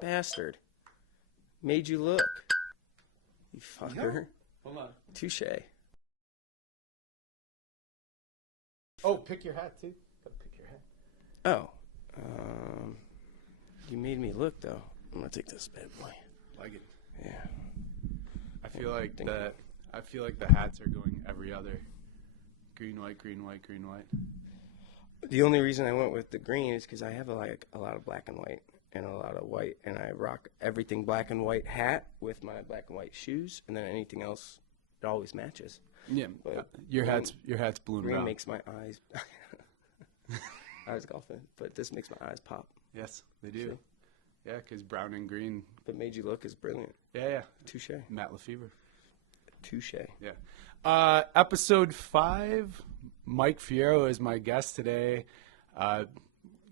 bastard. Made you look. You fucker. No. Hold on. Touche. Oh, pick your hat, too. Gotta pick your hat. Oh. You made me look, though. I'm going to take this bad boy. Like it. Yeah. I feel like the hats are going every other. Green, white, green, white, green, white. The only reason I went with the green is because I have a lot of black and white and a lot of white, and I rock everything black and white hat with my black and white shoes, and then anything else, it always matches. Yeah, but your hat's blue and green brown. makes my eyes. I was golfing, but this makes my eyes pop. Yes, they do. See? Yeah, because brown and green. But Made You Look is brilliant. Yeah. Touche. Matt LeFevour. Touche. Yeah. Episode 5. Mike Fierro is my guest today.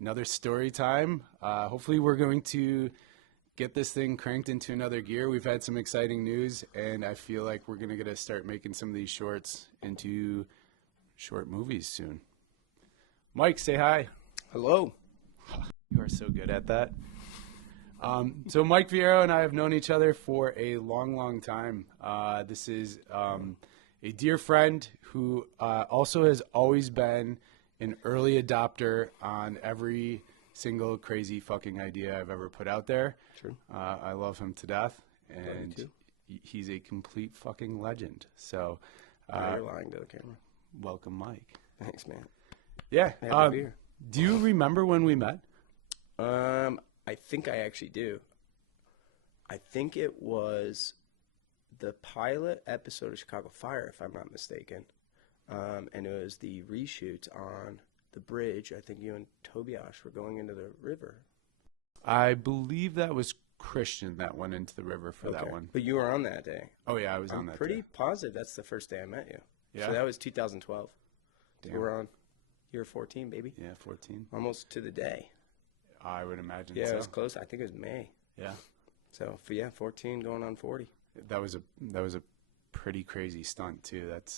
Another story time. Hopefully we're going to get this thing cranked into another gear. We've had some exciting news, and I feel like we're going to start making some of these shorts into short movies soon. Mike, say hi. Hello. You are so good at that. So Mike Fierro and I have known each other for a long, long time. This is a dear friend who also has always been an early adopter on every single crazy fucking idea I've ever put out there. True. I love him to death, and he's a complete fucking legend. So you're lying to the camera. Welcome, Mike. Thanks, man. Yeah. Have a beer. Do you remember when we met? I think I actually do. I think it was the pilot episode of Chicago Fire, if I'm not mistaken. And it was the reshoots on the bridge. I think you and Tobias were going into the river. I believe that was Christian that went into the river for that one. But you were on that day. Oh, yeah, I was on that I'm pretty day. positive that's the first day I met you. Yeah. So that was 2012. Damn. You were on. You were 14, baby. Yeah, 14. Almost to the day. I would imagine Yeah, so. it was close. I think it was May. Yeah. So, 14 going on 40. That was a pretty crazy stunt too. That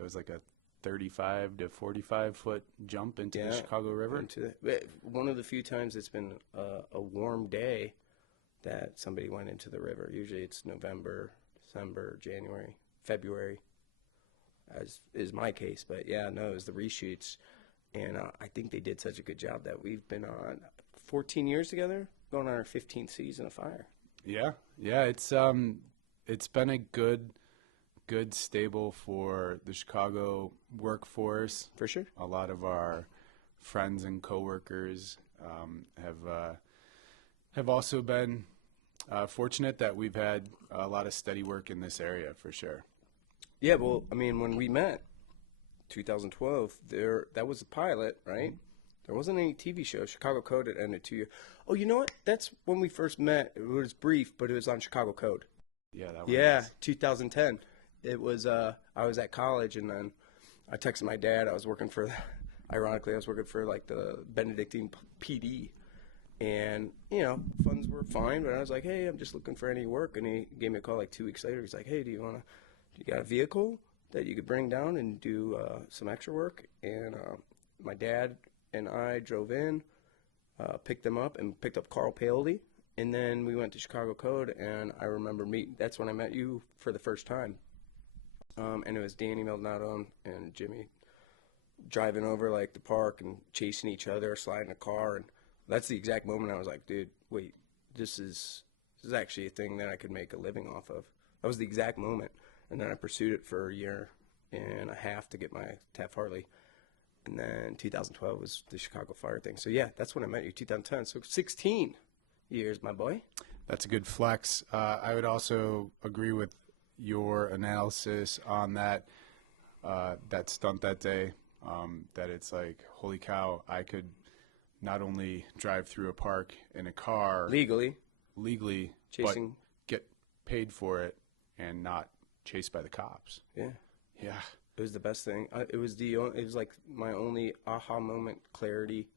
was like a 35 to 45 foot jump into the Chicago River. One of the few times it's been a warm day that somebody went into the river. Usually it's November, December, January, February, as is my case. But yeah, no, it was the reshoots. And I think they did such a good job that we've been on 14 years together, going on our 15th season of Fire. Yeah. It's been a good stable for the Chicago workforce. For sure. A lot of our friends and coworkers have also been fortunate that we've had a lot of steady work in this area, for sure. Yeah, well, I mean, when we met, 2012, that was the pilot, right? There wasn't any TV show. Chicago Code had ended 2 years. Oh, you know what? That's when we first met. It was brief, but it was on Chicago Code. Yeah, that was. Yeah, 2010. It was. I was at college, and then I texted my dad. I was working for, ironically, like the Benedictine PD, and funds were fine. But I was like, hey, I'm just looking for any work, and he gave me a call like 2 weeks later. He's like, hey, do you got a vehicle that you could bring down and do some extra work? And my dad and I drove in, picked them up, and picked up Carl Paoli. And then we went to Chicago Code, and I remember that's when I met you for the first time. And it was Danny Maldonado and Jimmy driving over like the park and chasing each other, sliding a car. And that's the exact moment I was like, dude, wait, this is actually a thing that I could make a living off of. That was the exact moment. And then I pursued it for a year and a half to get my Taft Harley. And then 2012 was the Chicago Fire thing. So, yeah, that's when I met you, 2010. So 16 years, my boy. That's a good flex. I would also agree with your analysis on that stunt that day, that it's like, holy cow, I could not only drive through a park in a car legally, chasing, but get paid for it and not chased by the cops. Yeah. It was the best thing. It was like my only aha moment, clarity.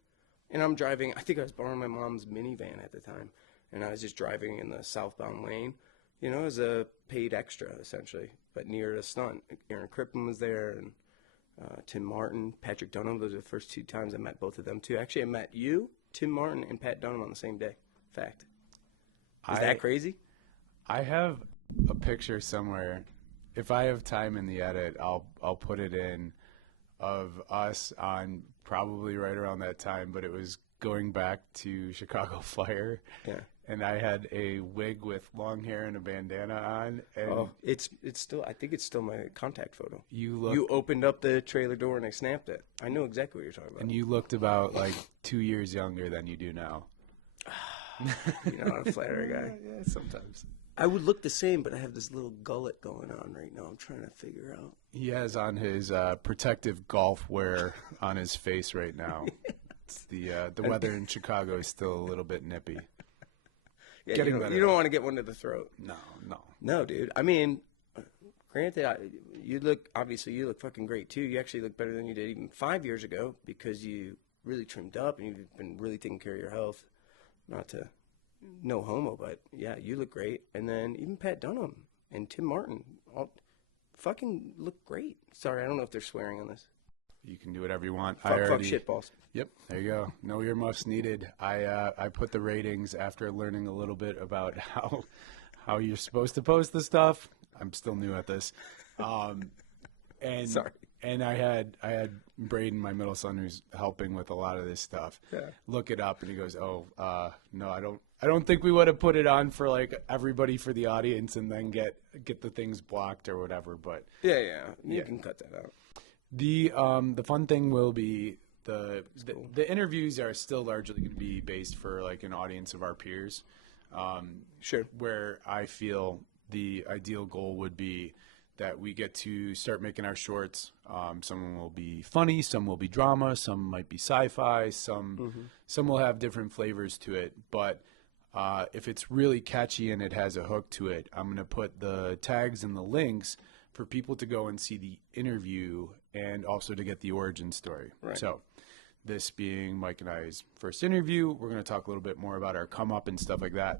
And I'm driving. I think I was borrowing my mom's minivan at the time, and I was just driving in the southbound lane, as a paid extra essentially, but near the stunt. Aaron Crippen was there, and Tim Martin, Patrick Dunham. Those are the first 2 times I met both of them too. Actually, I met you, Tim Martin, and Pat Dunham on the same day. Fact. Is that crazy? I have a picture somewhere. If I have time in the edit, I'll put it in of us on probably right around that time, but it was going back to Chicago Fire. Yeah. And I had a wig with long hair and a bandana on. And it's still, I think it's still my contact photo. you opened up the trailer door and I snapped it. I know exactly what you're talking about. and you looked about like 2 years younger than you do now. You're not a flattery guy. Yeah, sometimes. I would look the same, but I have this little gullet going on right now. I'm trying to figure out. He has on his protective golf wear on his face right now. It's the weather in Chicago is still a little bit nippy. Yeah, Getting you better. don't want to get one to the throat. No. Dude. I mean, granted, you look fucking great too. You actually look better than you did even 5 years ago because you really trimmed up and you've been really taking care of your health. Not to, no homo, but yeah, you look great. And then even Pat Dunham and Tim Martin all fucking look great. Sorry, I don't know if they're swearing on this. You can do whatever you want. Fuck shitballs. Yep, there you go. No earmuffs needed. I put the ratings after learning a little bit about how you're supposed to post the stuff. I'm still new at this. And Sorry. And I had Braden, my middle son, who's helping with a lot of this stuff. Yeah. Look it up, and he goes, "Oh, no, I don't think we would have put it on for like everybody for the audience, and then get the things blocked or whatever." But Yeah. You can cut that out. the fun thing will be the interviews are still largely going to be based for like an audience of our peers. Sure. Where I feel the ideal goal would be that we get to start making our shorts. Some will be funny, some will be drama, some might be sci-fi, some will have different flavors to it. But if it's really catchy and it has a hook to it, I'm going to put the tags and the links for people to go and see the interview and also to get the origin story. Right. So this being Mike and I's first interview, we're going to talk a little bit more about our come up and stuff like that.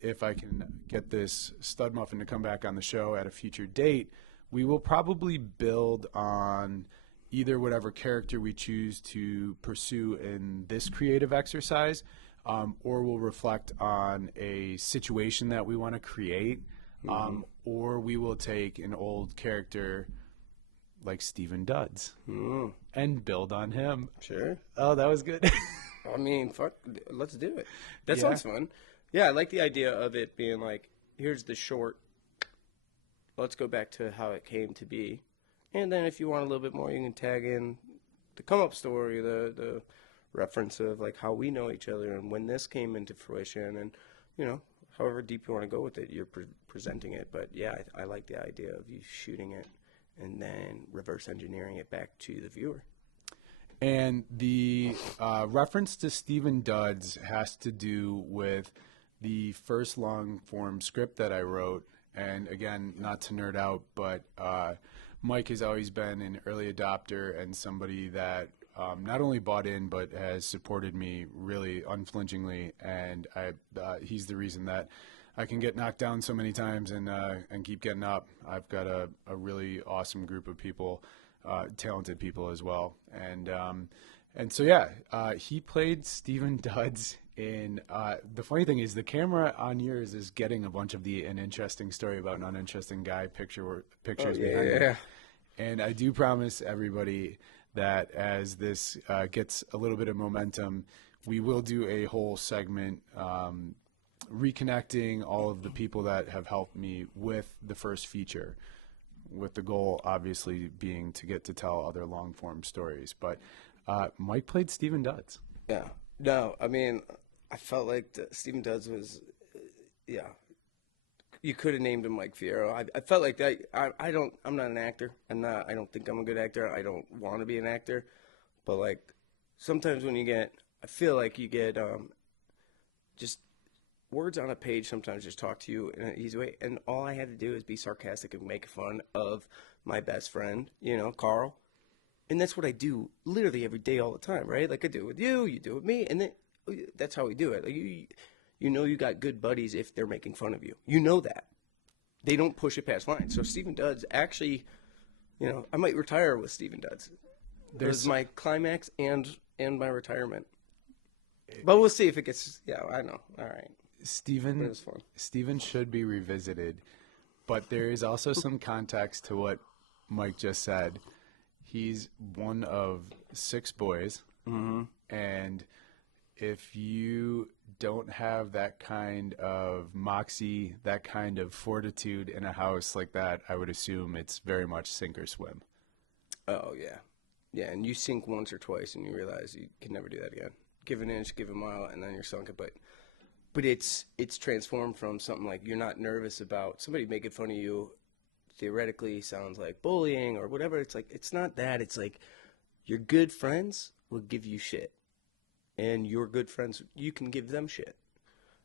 If I can get this stud muffin to come back on the show at a future date, we will probably build on either whatever character we choose to pursue in this creative exercise, or we'll reflect on a situation that we want to create, or we will take an old character like Steven Dudds and build on him. Sure. Oh, that was good. I mean, fuck, let's do it. That sounds fun. Yeah, I like the idea of it being like, here's the short. Let's go back to how it came to be. And then if you want a little bit more, you can tag in the come-up story, the reference of like how we know each other and when this came into fruition. And, you know, however deep you want to go with it, you're presenting it. But, yeah, I like the idea of you shooting it and then reverse engineering it back to the viewer. And the reference to Steven Dudds has to do with the first long-form script that I wrote. And again, not to nerd out, but Mike has always been an early adopter and somebody that not only bought in but has supported me really unflinchingly. And he's the reason that I can get knocked down so many times and keep getting up. I've got a really awesome group of people, talented people as well. And so, yeah, he played Steven Dudds in, the funny thing is the camera on yours is getting a bunch of an interesting story about an uninteresting guy pictures behind it. And I do promise everybody that as this gets a little bit of momentum, we will do a whole segment reconnecting all of the people that have helped me with the first feature, with the goal obviously being to get to tell other long form stories. But Mike played Steven Dudds. Yeah. No, I mean, I felt like Steven Dudds was, you could have named him Mike Fierro. I felt like that. I'm not an actor. I don't think I'm a good actor. I don't want to be an actor. But like, sometimes when I feel like you get just words on a page sometimes just talk to you in an easy way. And all I had to do is be sarcastic and make fun of my best friend, Carl. And that's what I do literally every day all the time, right? Like I do it with you do it with me, and then that's how we do it. Like you got good buddies if they're making fun of you. You know that. They don't push it past lines. So Steven Dudds actually, I might retire with Steven Dudds. There's my climax and my retirement. But we'll see if it gets, I know. All right. But it Steven was fun. Steven should be revisited, but there is also some context to what Mike just said. He's one of 6 boys, and if you don't have that kind of moxie, that kind of fortitude in a house like that, I would assume it's very much sink or swim. Oh, yeah. Yeah, and you sink once or twice and you realize you can never do that again. Give an inch, give a mile, and then you're sunken. But it's transformed from something like you're not nervous about somebody making fun of you. Theoretically sounds like bullying or whatever. It's like, it's not that. It's like your good friends will give you shit. And your good friends, you can give them shit.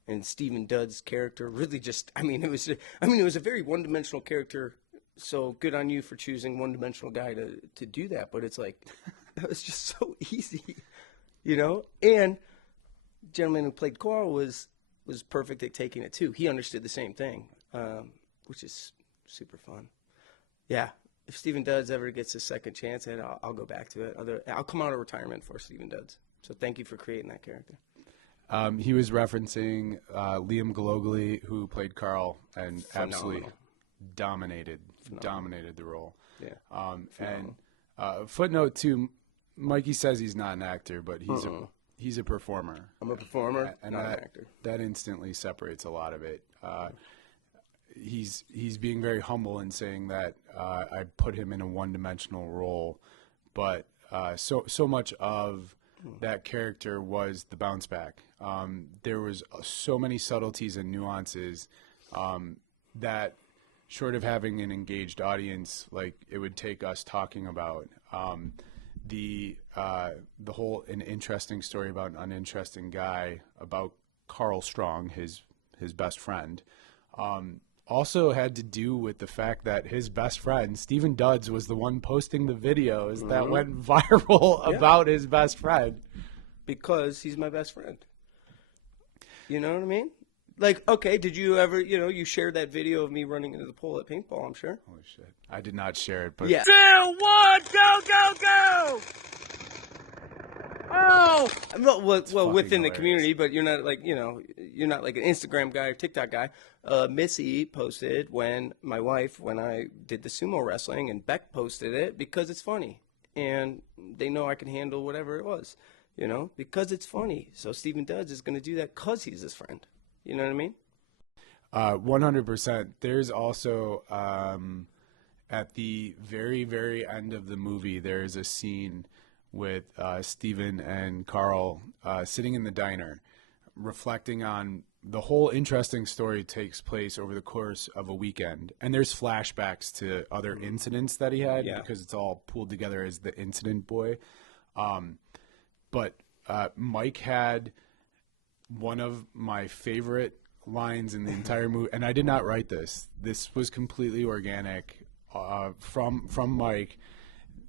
And Steven Dudds' character really just, it was a very one-dimensional character. So good on you for choosing one-dimensional guy to do that. But it's like, that was just so easy, you know? And the gentleman who played Carl was perfect at taking it too. He understood the same thing, which is super fun. Yeah, if Steven Dudds ever gets a second chance, and I'll go back to it. I'll come out of retirement for Steven Dudds. So thank you for creating that character. He was referencing Liam Gologly, who played Carl, and Phenomenal. absolutely dominated the role. Yeah. And footnote too, Mikey says he's not an actor, but he's a performer. I'm a performer, and not an actor. That instantly separates a lot of it. He's being very humble in saying that I put him in a one-dimensional role, but so much of that character was the bounce back. There was so many subtleties and nuances that, short of having an engaged audience like it would take us talking about, the whole an interesting story about an uninteresting guy, about Carl Strong, his best friend, also had to do with the fact that his best friend, Steven Dudds, was the one posting the videos that went viral about his best friend. Because he's my best friend. You know what I mean? Like, okay, did you ever, you shared that video of me running into the pole at paintball, I'm sure. Holy shit. I did not share it, but... Yeah. 2, 1, go, go, go! Oh! Well, within the hilarious. community, but you're not like, you're not like an Instagram guy or TikTok guy. Missy posted when I did the sumo wrestling, and Beck posted it because it's funny. And they know I can handle whatever it was, because it's funny. So Steven Dudds is going to do that because he's his friend. You know what I mean? 100%. There's also, at the very, very end of the movie, there's a scene with Steven and Carl sitting in the diner, reflecting on the whole interesting story takes place over the course of a weekend. And there's flashbacks to other incidents that he had because it's all pulled together as the incident boy. But Mike had one of my favorite lines in the entire movie, and I did not write this. This was completely organic from Mike.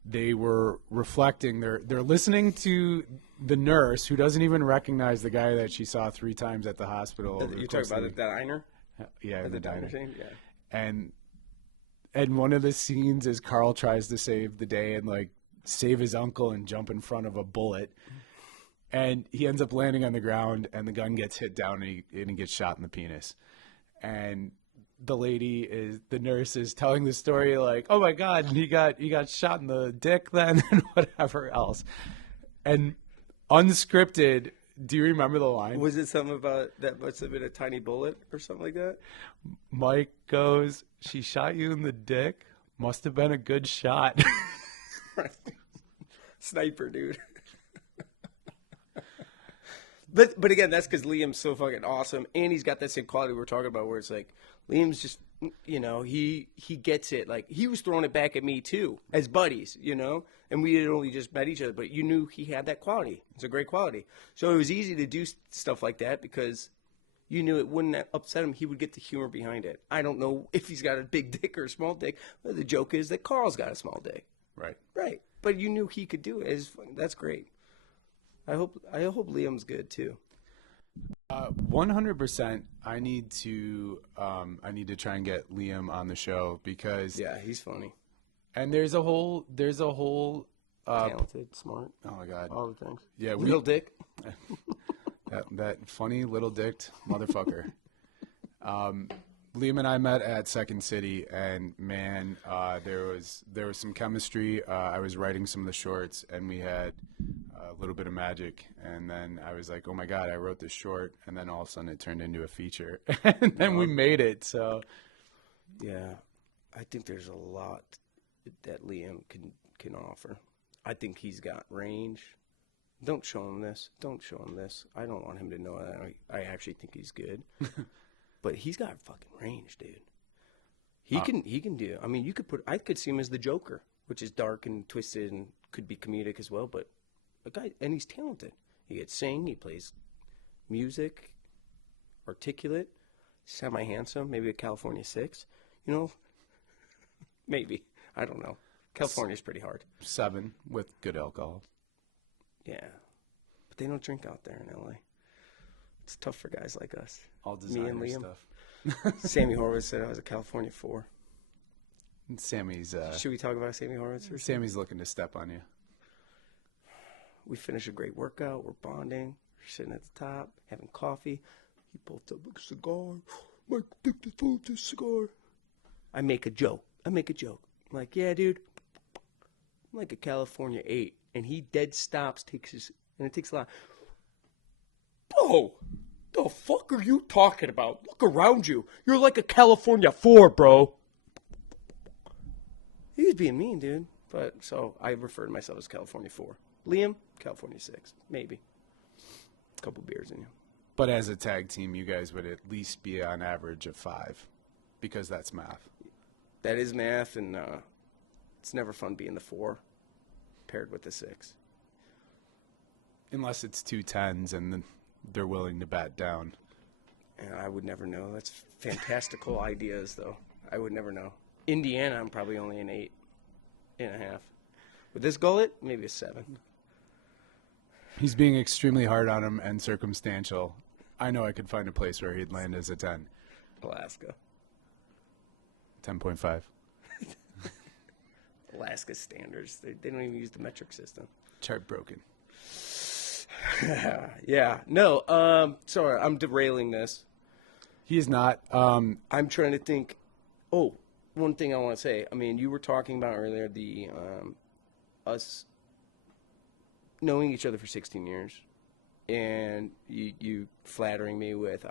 They were reflecting. They're listening to the nurse, who doesn't even recognize the guy that she saw 3 times at the hospital. You're talking about the diner? Yeah, the diner. Scene? Yeah. And one of the scenes is Carl tries to save the day and like save his uncle and jump in front of a bullet. And he ends up landing on the ground, and the gun gets hit down, and he gets shot in the penis. And the nurse is telling the story like, oh my God, he got shot in the dick then, and whatever else. And unscripted, do you remember the line? Was it something about that must have been a tiny bullet or something like that? Mike goes, she shot you in the dick? Must have been a good shot. Sniper, dude. But again, that's because Liam's so fucking awesome, and he's got that same quality we were talking about, where it's like Liam's just, he gets it. Like, he was throwing it back at me too, as buddies, and we had only just met each other, but you knew he had that quality. It's a great quality. So it was easy to do stuff like that because you knew it wouldn't upset him. He would get the humor behind it. I don't know if he's got a big dick or a small dick. The joke is that Carl's got a small dick. Right. But you knew he could do it. That's great. I hope Liam's good too. 100%. I need to try and get Liam on the show because he's funny. And there's a whole talented, smart. Oh my God, all the things. Yeah, real dick. That funny little dicked motherfucker. Liam and I met at Second City, and man, there was some chemistry. I was writing some of the shorts, and we had a little bit of magic. And then I was like, "Oh my god, I wrote this short!" And then all of a sudden, it turned into a feature, and then we made it. So, yeah, I think there's a lot that Liam can offer. I think he's got range. Don't show him this. Don't show him this. I don't want him to know that I actually think he's good. But he's got fucking range, dude. He can do. I mean, I could see him as the Joker, which is dark and twisted and could be comedic as well. But a guy, and he's talented. He can sing. He plays music, articulate, semi-handsome. Maybe a California 6. You know, maybe. I don't know. California's pretty hard. 7 with good alcohol. Yeah, but they don't drink out there in LA. It's tough for guys like us. All Me and designer Liam. stuff. Sammy Horowitz said I was a California 4. Sammy's Should we talk about Sammy Horowitz? Sammy's looking to step on you. We finish a great workout. We're bonding. We're sitting at the top, having coffee. He pulls up a cigar. Mike, take this cigar. I make a joke. I'm like, yeah, dude. I'm like a California 8. And he dead stops, and it takes a lot. Bro, the fuck are you talking about? Look around you. You're like a California 4, bro. He was being mean, dude. But so I refer to myself as California 4. Liam, California 6, maybe. A couple beers in you. But as a tag team, you guys would at least be on average of 5, because that's math. That is math, and it's never fun being the 4 paired with the 6. Unless it's 2 10s and then they're willing to bat down. And I would never know. That's fantastical ideas, though. I would never know. Indiana, I'm probably only an 8.5. With this gullet, maybe a 7. He's being extremely hard on him and circumstantial. I know I could find a place where he'd land as a 10. Alaska. 10.5. Alaska standards. They don't even use the metric system. Chart broken. Yeah. No, sorry, I'm derailing this. He is not. I'm trying to think. Oh, one thing I want to say. I mean, you were talking about earlier the us knowing each other for 16 years, and you flattering me with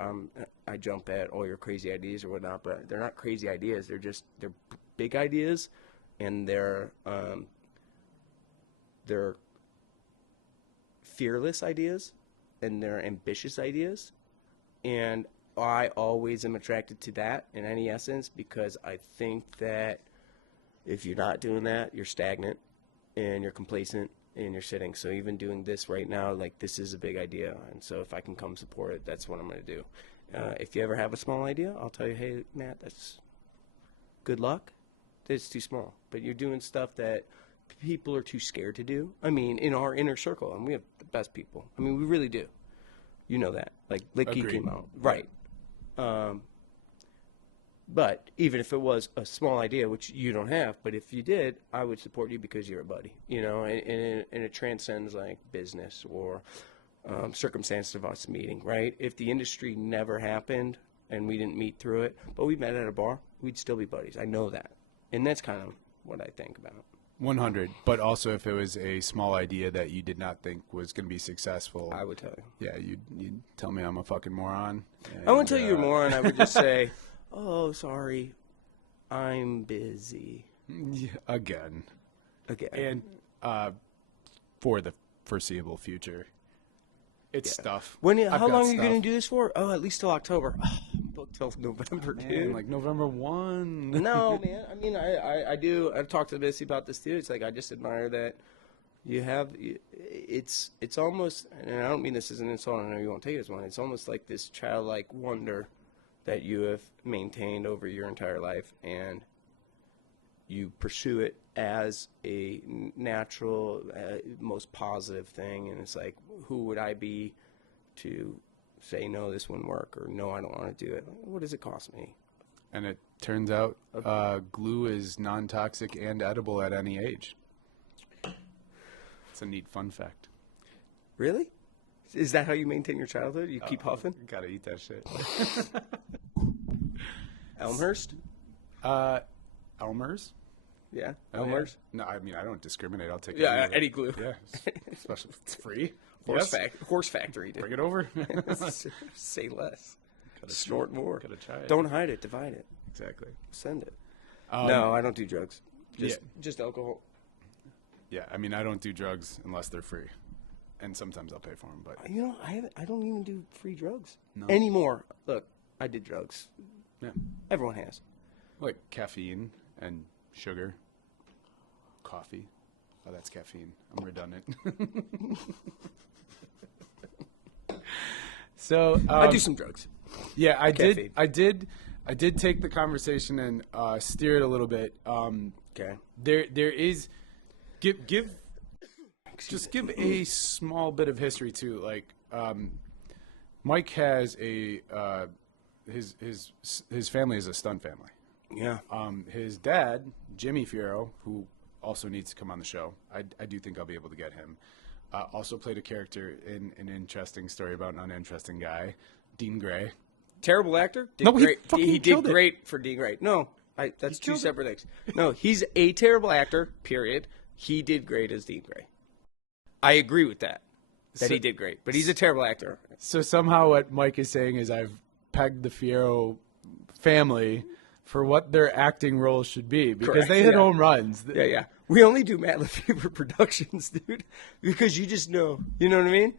I jump at all your crazy ideas or whatnot, but they're not crazy ideas. They're big ideas, and they're fearless ideas, and they're ambitious ideas, and I always am attracted to that in any essence, because I think that if you're not doing that, you're stagnant and you're complacent and you're sitting. So even doing this right now, like, this is a big idea, and so if I can come support it, that's what I'm going to do. If you ever have a small idea, I'll tell you, hey, Matt, that's good luck. It's too small. But you're doing stuff that people are too scared to do. I mean, in our inner circle, and we have the best people. I mean, we really do. You know that. Like, Licky came out. Right. But even if it was a small idea, which you don't have, but if you did, I would support you because you're a buddy, you know, and it transcends like business or circumstance of us meeting, right? If the industry never happened and we didn't meet through it, but we met at a bar, we'd still be buddies. I know that. And that's kind of what I think about. 100. But also, if it was a small idea that you did not think was going to be successful, I would tell you. Yeah, you'd tell me I'm a fucking moron. I wouldn't tell you you're a moron. I would just say, oh, sorry, I'm busy. Yeah, again. And for the foreseeable future. It's stuff. How long are you going to do this for? Oh, at least till October. Oh, I'm booked till November, dude. Like November 1. No, man. I mean, I do. I've talked to Missy about this, too. It's like, I just admire that you have, it's almost, and I don't mean this as an insult, I know you won't take it as one. It's almost like this childlike wonder that you have maintained over your entire life, and you pursue it as a natural, most positive thing. And it's like, who would I be to say, no, this wouldn't work, or no, I don't want to do it? What does it cost me? And it turns out glue is non-toxic and edible at any age. It's a neat fun fact. Really? Is that how you maintain your childhood? You keep huffing? Gotta eat that shit. Elmhurst? Elmer's? Yeah. Oh, Elmhurst? yeah. No, I mean, I don't discriminate. I'll take Yeah, any of it. any glue. Yeah, especially if it's free. Horse factory, dude. Bring it over. Say less. Snort more. Gotta try it. Don't hide it. Divide it. Exactly. Send it. No, I don't do drugs. Yeah. Just alcohol. Yeah, I mean, I don't do drugs unless they're free, and sometimes I'll pay for them. But You know, I don't even do free drugs No. anymore. Look, I did drugs. yeah, Everyone has. like caffeine and sugar, coffee. Oh, that's caffeine. I'm redundant. So I do some drugs. yeah, I Caffeine. did take the conversation and steer it a little bit. Okay. There is give a small bit of history too. Like Mike has a his family is a stunt family. Yeah. His dad, Jimmy Fierro, who also needs to come on the show. I do think I'll be able to get him. Also played a character in an interesting story about an uninteresting guy, Dean Gray. Terrible actor. Did No, he great. fucking He did killed it. great for D. Great. No, that's two killed it. separate things. No, he's a terrible actor. Period. He did great as Dean Gray. I agree with that. That he did great, but he's a terrible actor. So somehow what Mike is saying is I've pegged the Fierro family for what their acting roles should be because Correct, they hit yeah. home runs. Yeah. We only do Matt LeFevour productions, dude, because you just know. You know what I mean?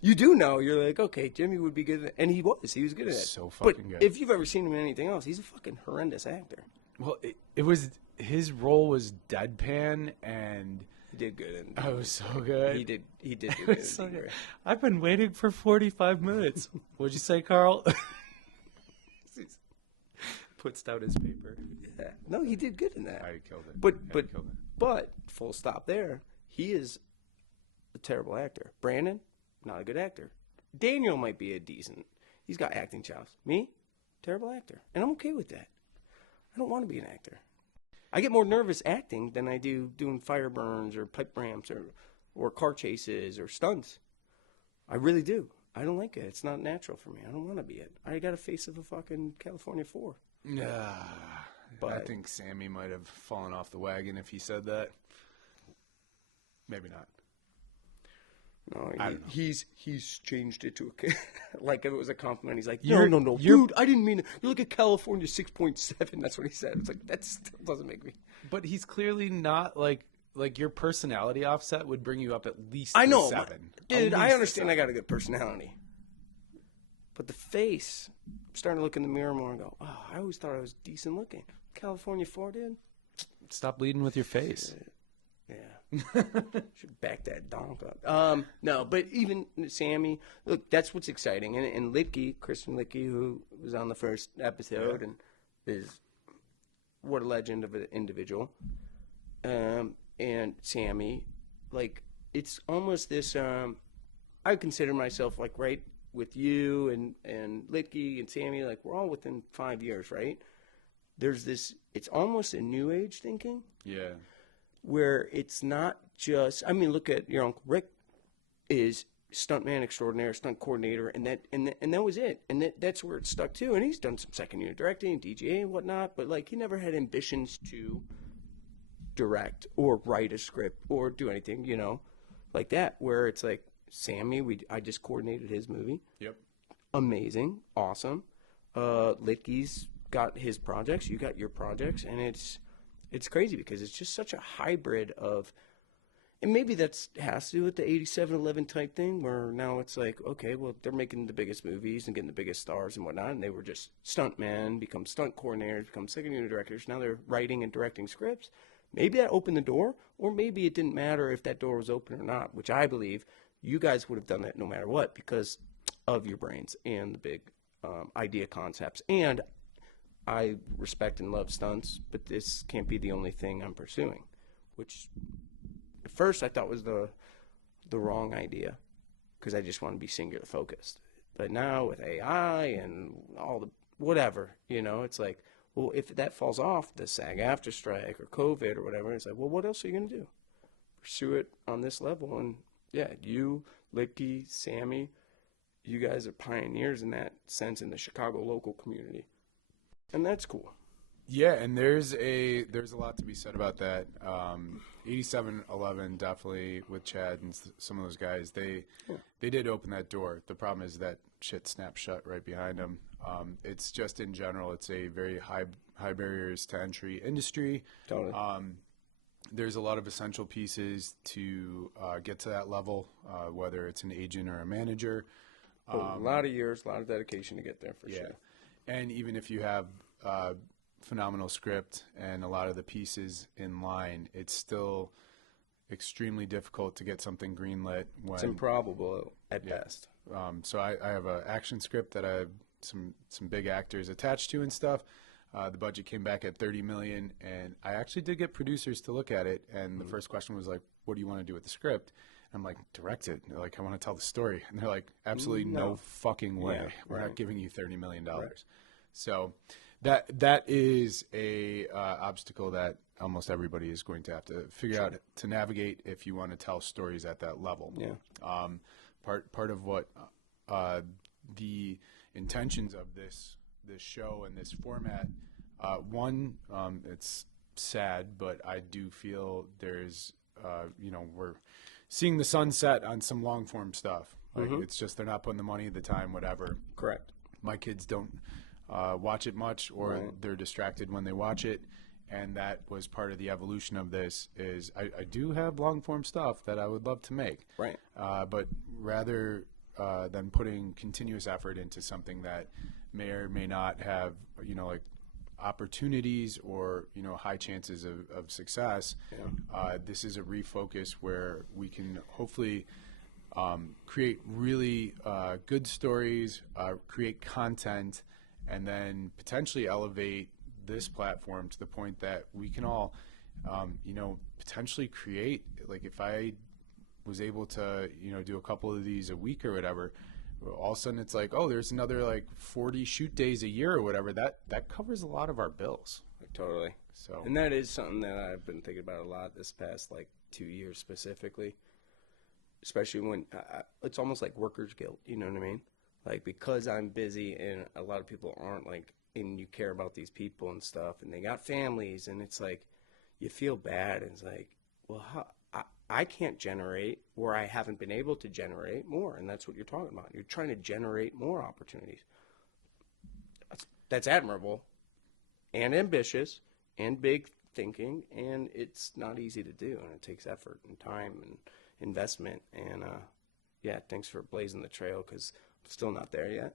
You do know. You're like, okay, Jimmy would be good at it. And he was. He was good at it. So but fucking good. if you've ever seen him in anything else, he's a fucking horrendous actor. Well, it was his role was deadpan and He did good. In, it was so good. He did do good. in So Dean good. Gray. I've been waiting for 45 minutes. What'd you say, Carl? Puts down his paper. Yeah. No, he did good in that. I killed it. But I killed it. but full stop there. He is a terrible actor. Brandon, not a good actor. Daniel might be a decent. He's got acting chops. Me, terrible actor, and I'm okay with that. I don't want to be an actor. I get more nervous acting than I do doing fire burns or pipe ramps or car chases or stunts. I really do. I don't like it. It's not natural for me. I don't want to be it. I got a face of a fucking California 4. Yeah. But I think Sammy might have fallen off the wagon if he said that. Maybe not. No, I don't know. he's changed it to a like if it was a compliment. He's like, You're- no, dude, I didn't mean it. You look at California 6.7. That's what he said. It's like that still doesn't make me. But he's clearly not like your personality offset would bring you up at least I to know, 7. dude. At I least understand. a I got a good personality, but the face. I'm starting to look in the mirror more and go, oh, I always thought I was decent looking. California 4, dude. 7. Stop leading with your face. Yeah. Should back that donk up. No, but even Sammy, look, that's what's exciting. And Litke, Kristen Litke, who was on the first episode and is what a legend of an individual. And Sammy, like, it's almost this, I consider myself, like, right with you and Litke and Sammy, like, we're all within 5 years, right? There's this, it's almost a new age thinking. Yeah. Where it's not just, I mean, look at your Uncle Rick is stuntman extraordinaire, stunt coordinator, and that was it. And that's where it stuck to. And he's done some second unit directing, DJing and whatnot, but like he never had ambitions to direct or write a script or do anything, you know, like that. Where it's like Sammy, I just coordinated his movie. Yep. Amazing, awesome. Litke's got his projects, you got your projects, and it's crazy because it's just such a hybrid of, and maybe that has to do with the 87-11 type thing where now it's like, okay, well, they're making the biggest movies and getting the biggest stars and whatnot, and they were just stuntmen, become stunt coordinators, become second unit directors. Now they're writing and directing scripts. Maybe that opened the door, or maybe it didn't matter if that door was open or not, which I believe you guys would have done that no matter what because of your brains and the big idea concepts. And I respect and love stunts, but this can't be the only thing I'm pursuing, which at first I thought was the wrong idea because I just want to be singular focused. But now with AI and all the whatever, you know, it's like, well, if that falls off, the SAG-AFTRA strike or COVID or whatever, it's like, well, what else are you going to do? Pursue it on this level, and Yeah, you, Licky, Sammy, you guys are pioneers in that sense in the Chicago local community. And that's cool. Yeah, and there's a lot to be said about that. 8711 definitely with Chad and some of those guys, they did open that door. The problem is that shit snapped shut right behind them. It's just in general, it's a very high barriers to entry industry. Totally. There's a lot of essential pieces to get to that level, whether it's an agent or a manager. A lot of years, a lot of dedication to get there for sure. And even if you have phenomenal script and a lot of the pieces in line, it's still extremely difficult to get something greenlit. It's improbable at best. So I have an action script that I have some big actors attached to and stuff. The budget came back at $30 million, and I actually did get producers to look at it. And the first question was like, "What do you want to do with the script?" I'm like, "Direct it." They're like, "I want to tell the story." And they're like, "Absolutely no fucking way. Yeah, We're right. not giving you $30 million." Right. So that is a obstacle that almost everybody is going to have to figure out to navigate if you want to tell stories at that level. Yeah. Part of what the intentions of this show and this format, it's sad, but I do feel there's we're seeing the sunset on some long form stuff. Like it's just they're not putting the money, the time, whatever. Correct. My kids don't watch it much, or they're distracted when they watch it, and that was part of the evolution of this. Is I do have long form stuff that I would love to make, Right. but rather than putting continuous effort into something that may or may not have like opportunities or high chances of success, this is a refocus where we can hopefully create really good stories, create content, and then potentially elevate this platform to the point that we can all, potentially create, like if I was able to, do a couple of these a week or whatever, all of a sudden it's like, oh, there's another like 40 shoot days a year or whatever. That covers a lot of our bills. Totally. So, and that is something that I've been thinking about a lot this past like 2 years specifically, especially when it's almost like workers' guilt. You know what I mean? Like, because I'm busy and a lot of people aren't, like, and you care about these people and stuff, and they got families, and it's like you feel bad, and it's like, well, I can't generate, or I haven't been able to generate more, and that's what you're talking about. You're trying to generate more opportunities. That's admirable and ambitious and big thinking, and it's not easy to do, and it takes effort and time and investment, and thanks for blazing the trail, because I'm still not there yet.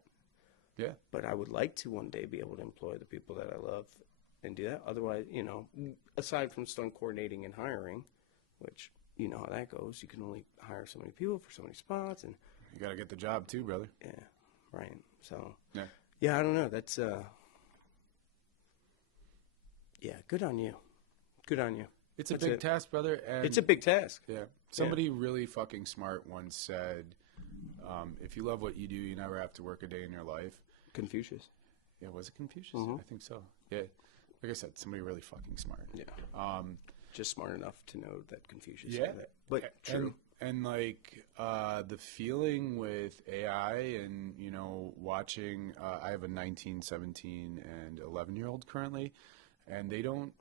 yeah. But I would like to one day be able to employ the people that I love and do that. Otherwise, aside from stunt coordinating and hiring, which you know how that goes, you can only hire so many people for so many spots, and You got to get the job too, brother. yeah, right. So Yeah. I don't know. That's good on you. Good on you. It's a That's big it. task, brother. And It's a big task. Yeah. Somebody really fucking smart once said, if you love what you do, you never have to work a day in your life. Confucius. Yeah, was it Confucius? Mhm. I think so. Yeah. Like I said, somebody really fucking smart. Yeah. Just smart enough to know that Confucius Yeah. said that. But true. And like the feeling with AI and, watching, I have a 19, 17, and 11-year-old currently, and they don't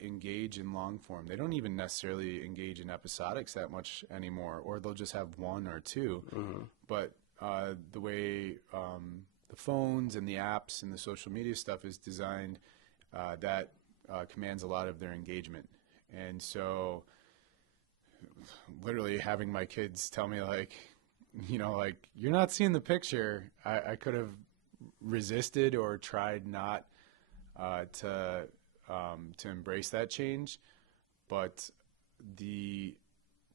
engage in long form. They don't even necessarily engage in episodics that much anymore, or they'll just have one or two. Mm-hmm. But the way the phones and the apps and the social media stuff is designed, that commands a lot of their engagement. And so literally having my kids tell me like, you're not seeing the picture. I could have resisted or tried not to embrace that change, but the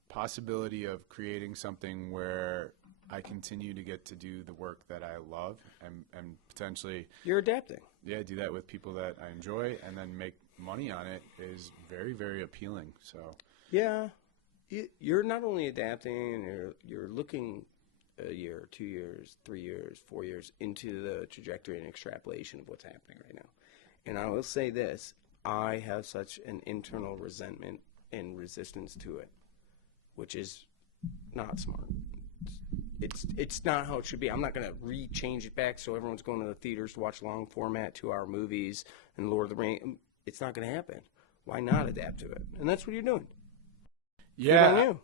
possibility of creating something where I continue to get to do the work that I love and potentially You're adapting. do that with people that I enjoy and then make money on it is very, very appealing. So Yeah. You're not only adapting, and you're looking a year, 2 years, 3 years, 4 years into the trajectory and extrapolation of what's happening right now. And I will say this, I have such an internal resentment and resistance to it, which is not smart. It's not how it should be. I'm not going to re-change it back so everyone's going to the theaters to watch long format 2-hour movies and Lord of the Rings. It's not going to happen. Why not adapt to it? And that's what you're doing. Yeah. Good on you.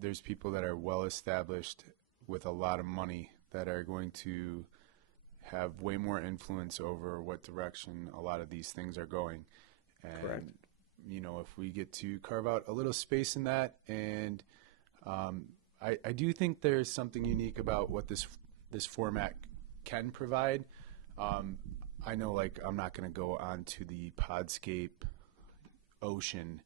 There's people that are well established with a lot of money that are going to have way more influence over what direction a lot of these things are going. And, Correct. you know, if we get to carve out a little space in that, and I do think there's something unique about what this format can provide. I know, like, I'm not going to go onto the Podscape ocean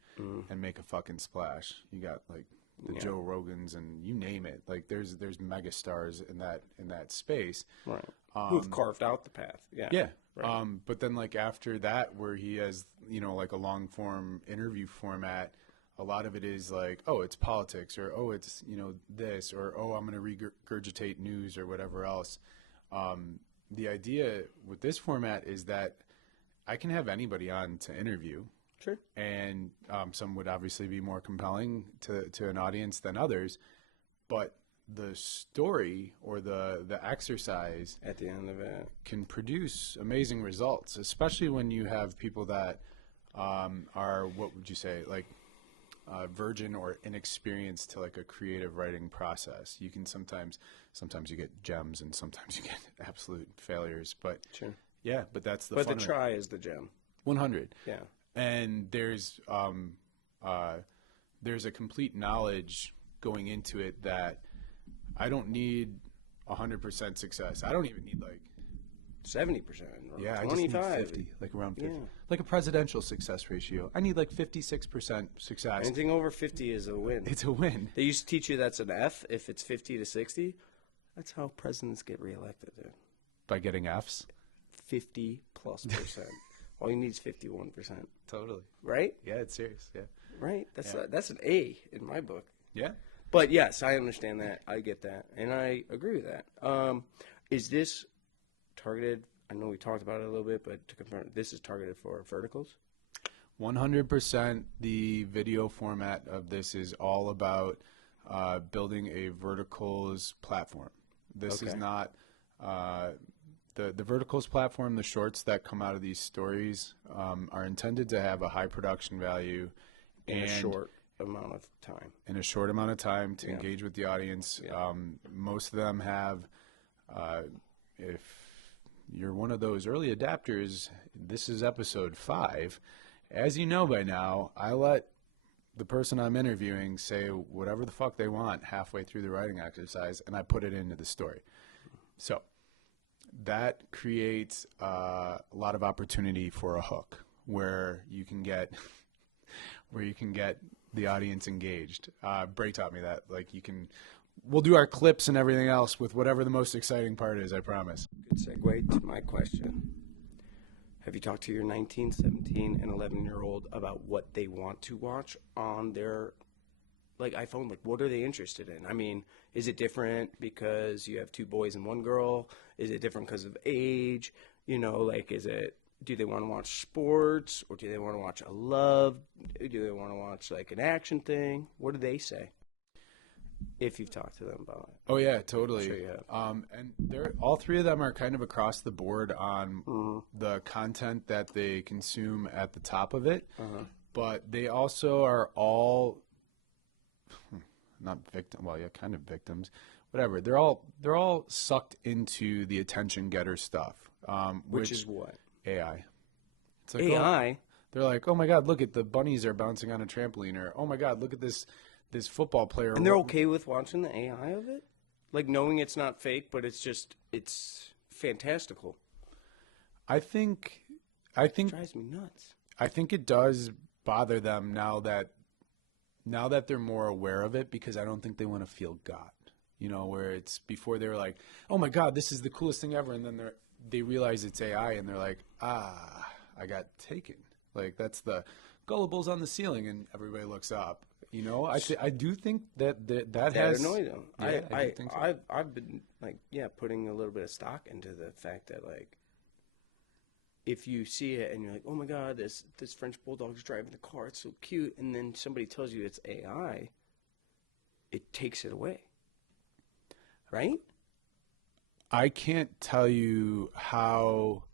and make a fucking splash. You got, like, the Joe Rogans and you name it. Like, there's mega stars in that space. Right. Who've carved out the path. Yeah. Yeah. Right. But then, like, after that, where he has, you know, like a long form interview format, a lot of it is like, oh, it's politics, or oh, it's, you know, this, or oh, I'm going to regurgitate news or whatever else. The idea with this format is that I can have anybody on to interview. Sure. And some would obviously be more compelling to an audience than others, but the story or the exercise At the end of it. can produce amazing results, especially when you have people that are, what would you say, like virgin or inexperienced to like a creative writing process. You can sometimes you get gems and sometimes you get absolute failures, but Sure. yeah, but that's the But fun the of it. try is the gem. 100. Yeah. And there's a complete knowledge going into it that I don't need 100% success. I don't even need like 70% or I just need 25. 50, like around 50, Yeah. like a presidential success ratio. I need like 56% success. Anything over 50 is a win. It's a win. They used to teach you that's an F if it's 50 to 60. That's how presidents get reelected, dude. By getting Fs. 50+%. All you need is 51%. Totally. Right? Yeah, it's serious. Yeah. Right? That's an A in my book. Yeah. But yes, I understand that. I get that. And I agree with that. Is this targeted? I know we talked about it a little bit, but to confirm, this is targeted for verticals? 100%. The video format of this is all about building a verticals platform. This is Okay. not the verticals platform. The shorts that come out of these stories are intended to have a high production value In and a short amount of time. in a short amount of time to Yeah. engage with the audience. Yeah. Most of them have, if you're one of those early adapters, this is episode 5. As you know by now, I let the person I'm interviewing say whatever the fuck they want halfway through the writing exercise, and I put it into the story. So that creates a lot of opportunity for a hook where you can get the audience engaged. Bray taught me that. Like, we'll do our clips and everything else with whatever the most exciting part is, I promise. Good segue to my question. Have you talked to your 19, 17, and 11-year-old about what they want to watch on their iPhone? Like, what are they interested in? I mean, is it different because you have 2 boys and 1 girl? Is it different because of age? You know, like, do they want to watch sports, or do they want to watch a love? Do they want to watch like an action thing? What do they say? If you've talked to them about it. Oh yeah, totally. I'm sure you have. And all 3 of them are kind of across the board on the content that they consume at the top of it, but they also are all not victim. Well, yeah, kind of victims. Whatever. They're all sucked into the attention getter stuff, Which is what? AI. It's like, AI? they're like, oh my God, look at the bunnies are bouncing on a trampoline, or oh my God, look at this football player. And they're okay with watching the AI of it? Like, knowing it's not fake, but it's fantastical. I think It drives me nuts. I think it does bother them now that they're more aware of it, because I don't think they want to feel God. You know, where it's before they were like, oh my God, this is the coolest thing ever, and then they realize it's AI, and they're like, I got taken. Like, that's the gullibles on the ceiling, and everybody looks up. You know, I do think that has annoyed them. Yeah, I do think so. I've been putting a little bit of stock into the fact that if you see it and you're like, oh my God, this French bulldog's driving the car, it's so cute, and then somebody tells you it's AI, it takes it away, right? I can't tell you how.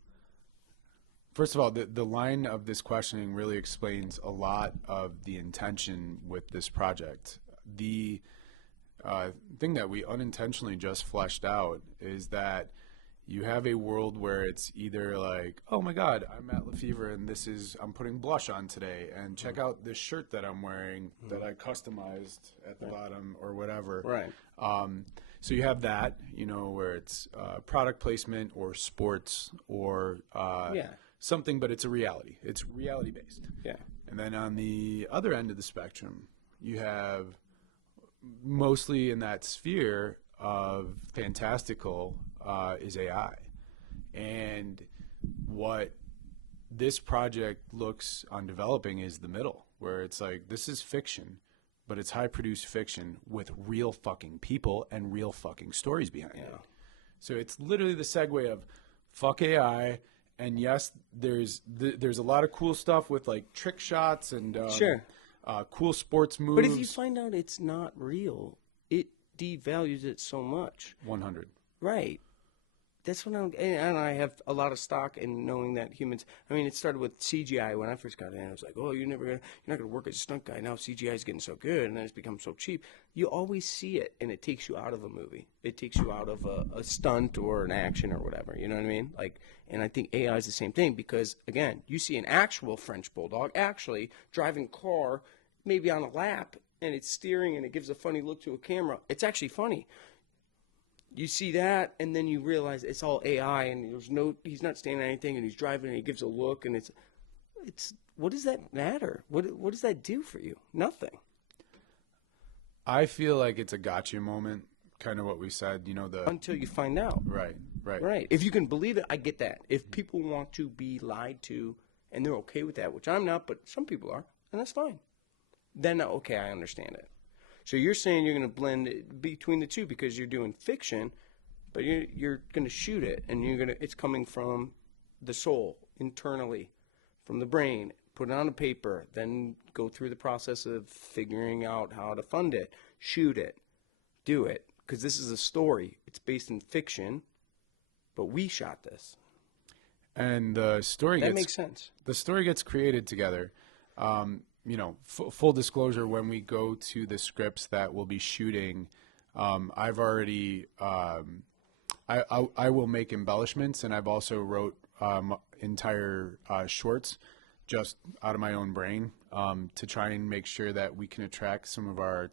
First of all, the line of this questioning really explains a lot of the intention with this project. The thing that we unintentionally just fleshed out is that you have a world where it's either like, oh my God, I'm at LeFevour and I'm putting blush on today, and check out this shirt that I'm wearing that I customized at the bottom or whatever. Right. So you have that, where it's product placement or sports or something, but it's a reality. It's reality based. Yeah. And then on the other end of the spectrum, you have mostly in that sphere of fantastical is AI. And what this project looks on developing is the middle, where it's like, this is fiction, but it's high produced fiction with real fucking people and real fucking stories behind it. So it's literally the segue of fuck AI. And yes, there's a lot of cool stuff with like trick shots and cool sports moves. But if you find out it's not real, it devalues it so much. 100. Right. That's what and I have a lot of stock in knowing that humans. I mean, it started with CGI when I first got in. I was like, oh, you're not gonna work as a stunt guy. Now CGI is getting so good, and then it's become so cheap. You always see it, and it takes you out of a movie. It takes you out of a stunt or an action or whatever. You know what I mean? Like, and I think AI is the same thing because again, you see an actual French bulldog actually driving a car, maybe on a lap, and it's steering, and it gives a funny look to a camera. It's actually funny. You see that, and then you realize it's all AI, and he's not standing on anything, and he's driving, and he gives a look, and it's, what does that matter? What does that do for you? Nothing. I feel like it's a gotcha moment, kind of what we said, until you find out. Right. If you can believe it, I get that. If people want to be lied to, and they're okay with that, which I'm not, but some people are, and that's fine. Then, okay, I understand it. So you're saying you're going to blend between the two because you're doing fiction, but you're going to shoot it, and it's coming from the soul, internally, from the brain, put it on a paper, then go through the process of figuring out how to fund it, shoot it, do it, because this is a story. It's based in fiction, but we shot this. And the story makes sense. The story gets created together. Full disclosure, when we go to the scripts that we'll be shooting, I've already, I will make embellishments, and I've also wrote entire shorts just out of my own brain to try and make sure that we can attract some of our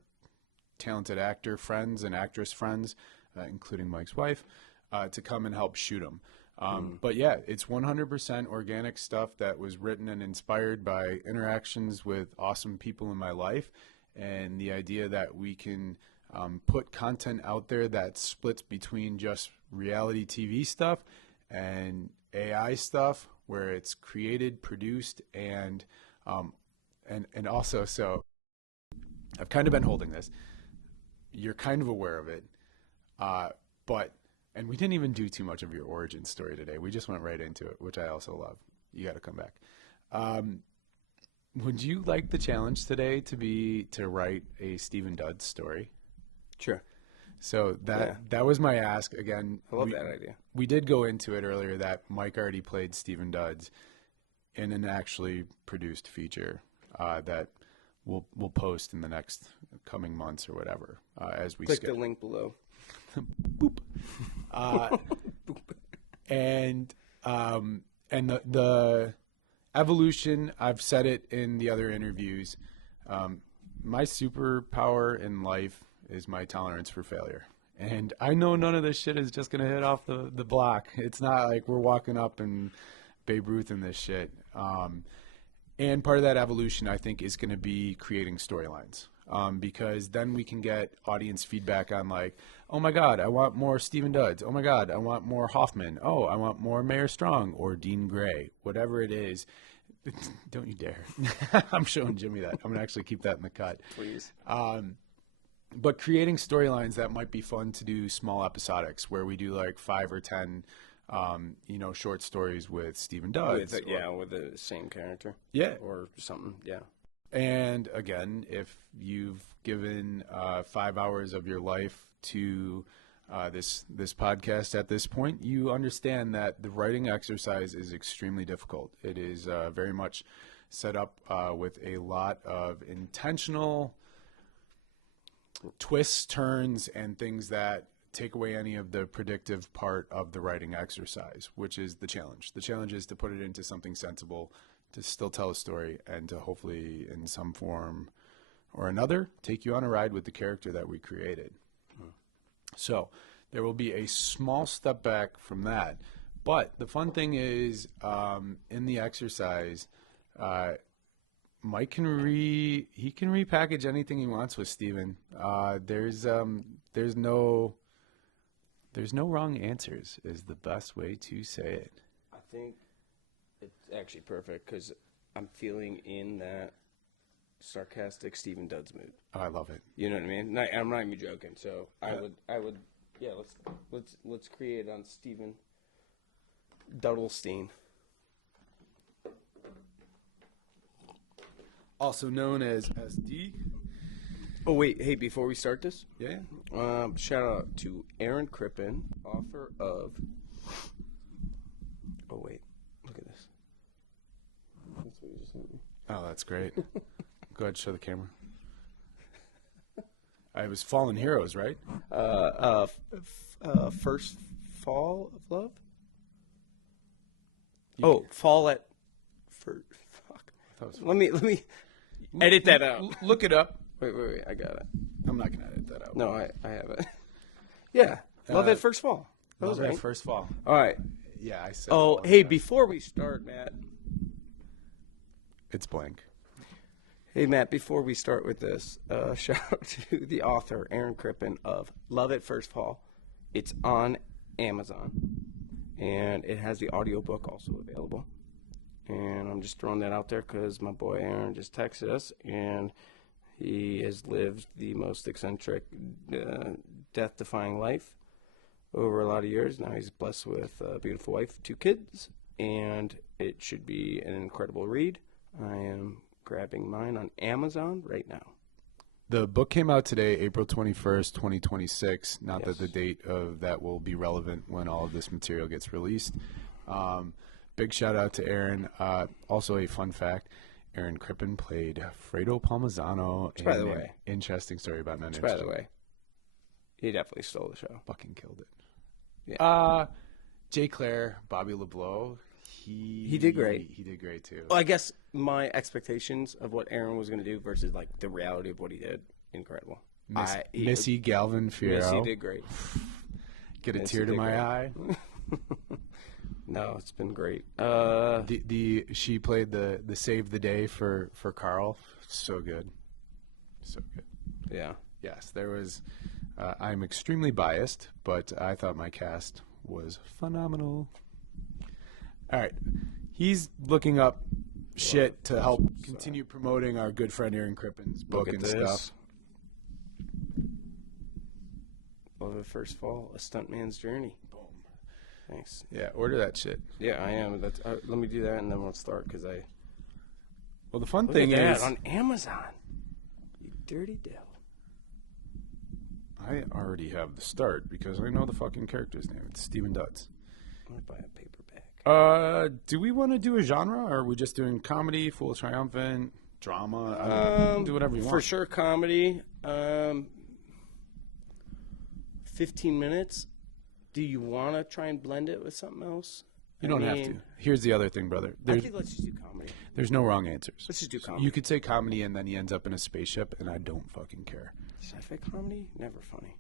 talented actor friends and actress friends, including Mike's wife, to come and help shoot them. But yeah, it's 100% organic stuff that was written and inspired by interactions with awesome people in my life, and the idea that we can put content out there that splits between just reality TV stuff and AI stuff, where it's created, produced, and also, so I've kind of been holding this. You're kind of aware of it, but. And we didn't even do too much of your origin story today. We just went right into it, which I also love. You got to come back. Would you like the challenge today to write a Steven Dudds story? Sure. So that was my ask. Again, I love that idea. We did go into it earlier that Mike already played Steven Dudds in an actually produced feature that we'll post in the next coming months or whatever as we click the link below. Boop. And the evolution, I've said it in the other interviews, my superpower in life is my tolerance for failure. And I know none of this shit is just going to hit off the block. It's not like we're walking up and Babe Ruth in this shit. And part of that evolution, I think, is going to be creating storylines. Because then we can get audience feedback on like, oh my God, I want more Steven Dudds. Oh my God, I want more Hoffman. Oh, I want more Mayor Strong or Dean Gray, whatever it is. Don't you dare. I'm showing Jimmy that. I'm going to actually keep that in the cut. Please. But creating storylines that might be fun to do small episodics where we do like 5 or 10 short stories with Steven Dudds. With the same character. Yeah. Or something, yeah. And again, if you've given 5 hours of your life to this podcast at this point, you understand that the writing exercise is extremely difficult. It is very much set up with a lot of intentional twists, turns, and things that take away any of the predictive part of the writing exercise, which is the challenge. The challenge is to put it into something sensible, to still tell a story, and to hopefully, in some form or another, take you on a ride with the character that we created. So there will be a small step back from that. But the fun thing is, in the exercise, Mike can repackage anything he wants with Steven. There's no wrong answers is the best way to say it. I think it's actually perfect because I'm feeling in that sarcastic Steven Dudds mood. Oh, I love it. You know what I mean? I'm not even joking. So I would, let's create on Steven Duddelstein. Also known as SD. Oh wait, hey! Before we start this, Yeah. shout out to Aaron Crippen, author of. Oh wait, look at this. That's what you just sent me. Oh, that's great. Go ahead, show the camera. I was Fallen Heroes, right? First Fall of Love. Fall at. Fuck. Let me edit that out. Look it up. Wait, I got it. I'm not gonna edit that out. No, I have it. Yeah, Love at First Fall. That was Love right. at First Fall. All right. Yeah, I said. Oh, hey, before we start, Matt. It's blank. Hey, Matt, before we start with this, shout out to the author, Aaron Crippen, of Love at First Fall. It's on Amazon, and it has the audiobook also available. And I'm just throwing that out there because my boy Aaron just texted us, and he has lived the most eccentric, death-defying life over a lot of years. Now he's blessed with a beautiful wife, 2 kids, and it should be an incredible read. I am grabbing mine on Amazon right now. The book came out today, April 21st, 2026. Not Yes. that the date of that will be relevant when all of this material gets released. Big shout out to Aaron. Also a fun fact, Aaron Crippen played Fredo Palmisano. By the way. Interesting story about None. By the way, he definitely stole the show. Fucking killed it. Yeah. Jay Clare, Bobby LeBlanc. He did great. He did great too. Well, I guess my expectations of what Aaron was going to do versus like the reality of what he did, incredible. Missy Galvin Fierro. Missy did great. Get a Missy tear to did my great. eye. No, it's been great. She played the save the day for Carl. So good. So good. Yeah. Yes, there was. I'm extremely biased, but I thought my cast was phenomenal. All right, he's looking up shit to help continue promoting our good friend Aaron Crippen's book Look at and this. stuff. Love at First Fall, A Stuntman's Journey. Boom. Thanks. Yeah, order that shit. Yeah, I am. Let me do that and then we'll start because I. Well, the fun Look thing at is, that on Amazon. You dirty devil. I already have the start because I know the fucking character's name. It's Steven Dudds. I'm gonna buy a paperback. Do we want to do a genre, or are we just doing comedy, full triumphant, drama? I don't know. Do whatever you want. For sure, comedy. 15 minutes. Do you want to try and blend it with something else? You don't have to. Here's the other thing, brother. I think let's just do comedy. There's no wrong answers. Let's just do So comedy. you could say comedy, and then he ends up in a spaceship, and I don't fucking care. Sci-fi comedy? Never funny.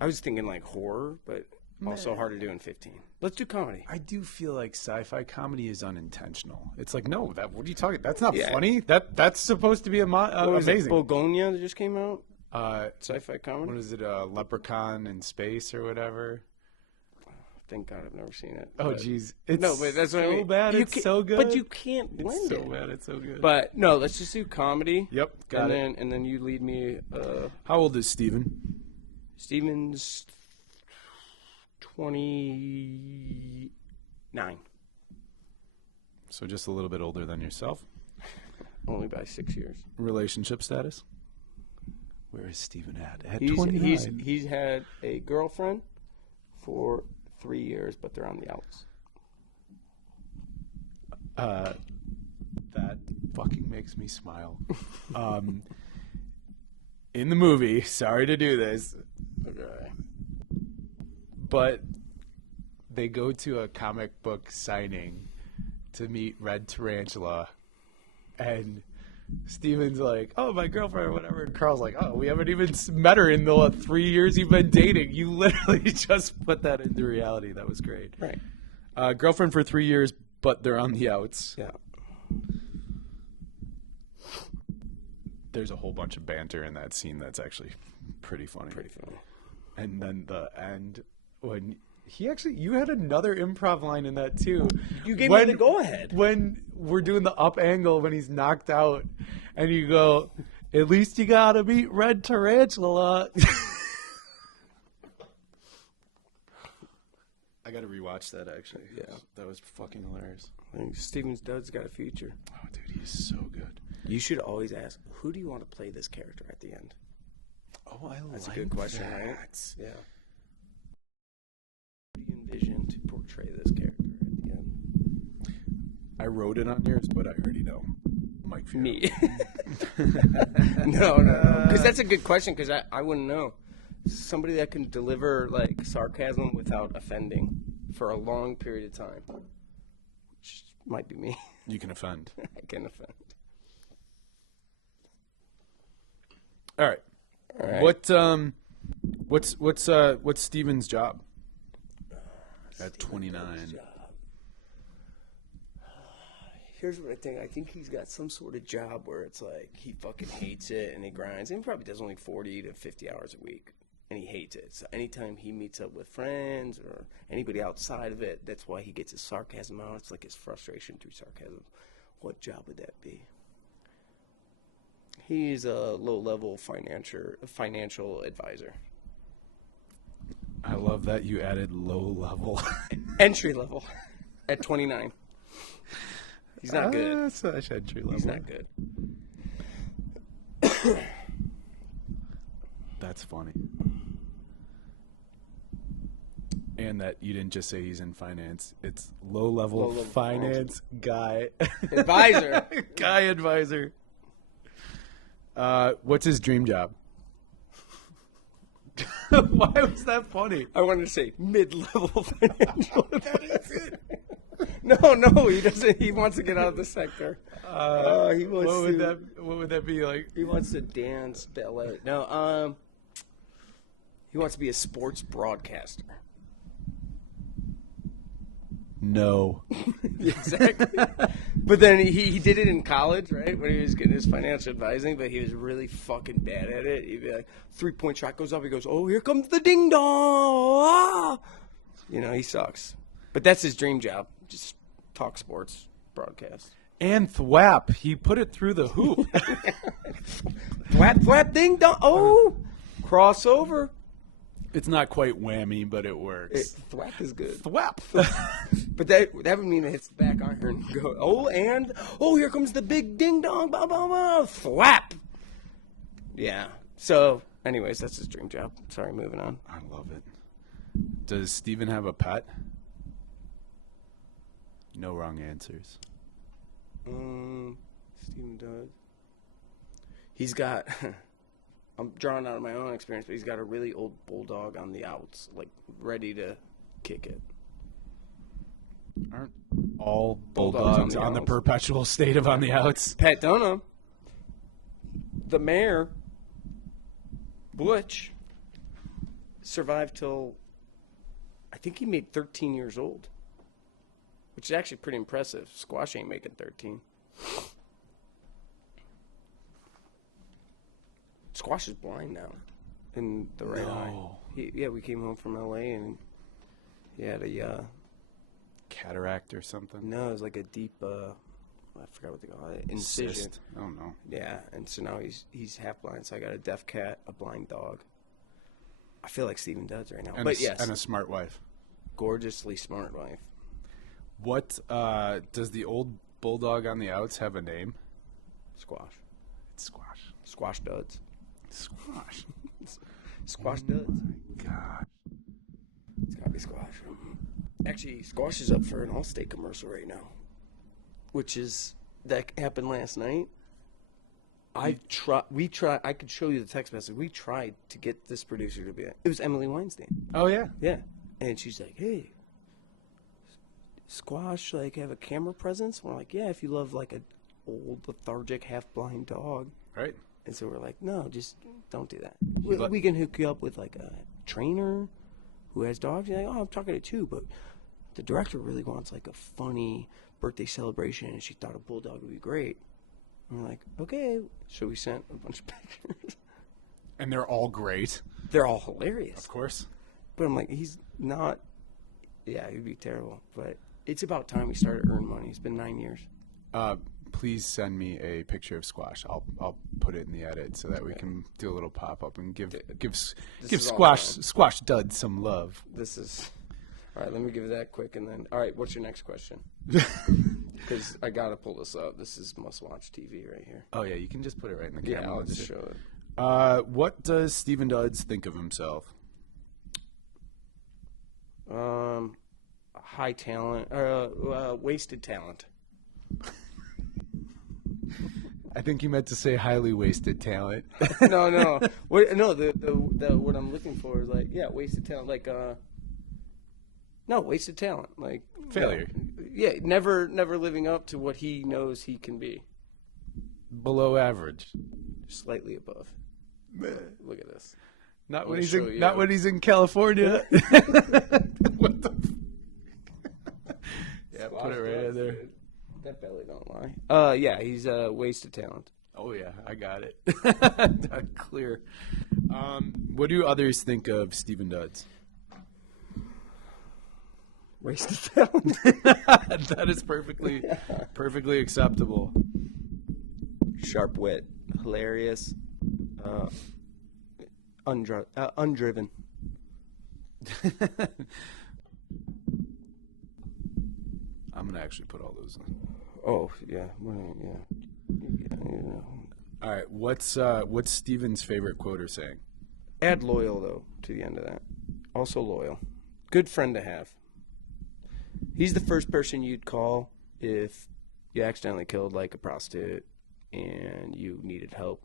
I was thinking like horror, but also hard to do in 15. Let's do comedy. I do feel like sci-fi comedy is unintentional. It's like, no, what are you talking? That's not Yeah. funny. That's supposed to be What was amazing. it? Begonia that just came out? Uh, Sci-fi comedy? what is it? Leprechaun in space or whatever. Thank God I've never seen it. Oh, but- jeez, it's No, but that's what I so mean. bad. You It's can't- so good. But you can't blend It's so it. bad. It's so good. But no, let's just do comedy. Yep, got it. And then you lead me. How old is Steven? Steven's 29. So just a little bit older than yourself. Only by 6 years. Relationship status? Where is Steven at 29? He's had a girlfriend for 3 years, but they're on the outs. That fucking makes me smile. In the movie, sorry to do this, Okay. but they go to a comic book signing to meet Red Tarantula, and Steven's like, oh, my girlfriend or whatever, and Carl's like, oh, we haven't even met her in the 3 years you've been dating. You literally just put that into reality. That was great. Right. Girlfriend for 3 years, but they're on the outs. Yeah. There's a whole bunch of banter in that scene that's actually pretty funny. Pretty funny. And then the end, when you had another improv line in that too. You gave me the go-ahead. When we're doing the up angle when he's knocked out, and you go, at least you gotta meet Red Tarantula. I gotta rewatch that actually. Yeah. That was fucking hilarious. I think Steven Dudds got a future. Oh, dude, he's so good. You should always ask, who do you want to play this character at the end? Oh, That's a good question, right? Yeah. Who do you envision to portray this character at the end? I wrote it on yours, but I already know. Mike Fierro. Me. No. Because that's a good question, because I wouldn't know. Somebody that can deliver, like, sarcasm without offending for a long period of time. Which might be me. You can offend. I can offend. All right. All right. What's Steven's job? At 29. Here's what I think. I think he's got some sort of job where it's like he fucking hates it and he grinds. And he probably does only 40 to 50 hours a week. And he hates it. So anytime he meets up with friends or anybody outside of it, that's why he gets his sarcasm out. It's like his frustration through sarcasm. What job would that be? He's a low-level financial advisor. I love that you added low level. Entry level at 29. He's not good. That's entry level. He's not good. That's funny. And that you didn't just say he's in finance. It's low-level Low-level finance guy. Advisor. Guy advisor. What's his dream job? Why was that funny? I wanted to say mid-level financial advisor. No, he doesn't. He wants to get out of the sector. He wants What would that be like? He wants to dance, ballet. No, he wants to be a sports broadcaster. No. Exactly. But then he did it in college, right? When he was getting his financial advising, but he was really fucking bad at it. He'd be like, 3-point shot goes up. He goes, oh, here comes the ding dong. Ah! You know, he sucks. But that's his dream job. Just talk sports, broadcast. And thwap. He put it through the hoop. Thwap, thwap, ding dong. Oh, crossover. It's not quite whammy, but it works. Thwap is good. Thwap. But that would mean it hits the back iron. Go, here comes the big ding dong, bah, bah, bah, thwap. Yeah. So, anyways, that's his dream job. Sorry, moving on. I love it. Does Steven have a pet? No wrong answers. Steven Dudds. He's got. I'm drawing out of my own experience, but he's got a really old bulldog on the outs, like ready to kick it. Aren't all bulldogs on the perpetual state of on the outs? Pat Dunham, the mayor, Butch, survived till I think he made 13 years old, which is actually pretty impressive. Squash ain't making 13. Squash is blind now in the right eye. We came home from L.A. and he had a cataract or something. No, it was like a deep I forgot what they call it, incision. Cyst. Oh no. Yeah, and so now he's half blind. So I got a deaf cat, a blind dog. I feel like Steven Dudds right now. And but yes, and a smart wife. gorgeously smart wife. What does the old bulldog on the outs have a name? Squash. It's Squash. Squash Dudds. Squash. Squash Dudds. God. It's gotta be Squash. Actually, Squash is up for an Allstate commercial right now, that happened last night. We tried. I could show you the text message. We tried to get this producer to be. It was Emily Weinstein. Oh yeah. Yeah, and she's like, "Hey, Squash, like, have a camera presence?" We're like, "Yeah, if you love like an old, lethargic, half-blind dog." Right. And so we're like, "No, just don't do that. We can hook you up with like a trainer who has dogs." You're like, "Oh, I'm talking to two, but the director really wants like a funny birthday celebration, and she thought a bulldog would be great." And we're like, "Okay." So we sent a bunch of pictures. And they're all great. They're all hilarious. Of course. But I'm like, he's not. Yeah, he'd be terrible. But it's about time we started earning money. It's been 9 years. Please send me a picture of Squash. I'll put it in the edit so that we can do a little pop up and give Squash Dudds some love. This is all right. Let me give it that quick, and then all right. What's your next question? Because I gotta pull this up. This is must-watch TV right here. Oh yeah, you can just put it right in the camera. Yeah, I'll just show it. What does Steven Dudds think of himself? High talent, wasted talent. I think you meant to say highly wasted talent. No. What I'm looking for is like, yeah, wasted talent. Like, no, wasted talent. Like failure. Yeah, never living up to what he knows he can be. Below average. Slightly above. Look at this. Not when he's in California. What the? Yeah, put it right in there. Dude. That belly don't lie. Yeah, he's a wasted talent. Oh yeah, I got it. Clear. What do others think of Steven Dudds? Wasted talent. That is perfectly acceptable. Sharp wit, hilarious, undriven. I'm gonna actually put all those in. Oh yeah, well, yeah. All right, what's Steven's favorite quote or saying? Add loyal though to the end of that. Also loyal, good friend to have. He's the first person you'd call if you accidentally killed like a prostitute and you needed help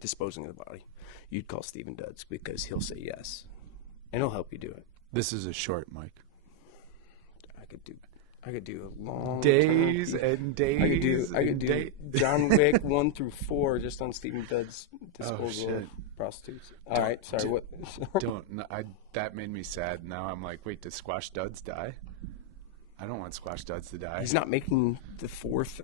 disposing of the body. You'd call Steven Dudds because he'll say yes, and he'll help you do it. This is a short, Mike. I could do a long days time. And days. I could do John Wick 1 through 4 just on Steven Dudds' disposal of prostitutes. All right, sorry. What? That made me sad. Now I'm like, wait, does Squash Dudds die? I don't want Squash Dudds to die. He's not making the fourth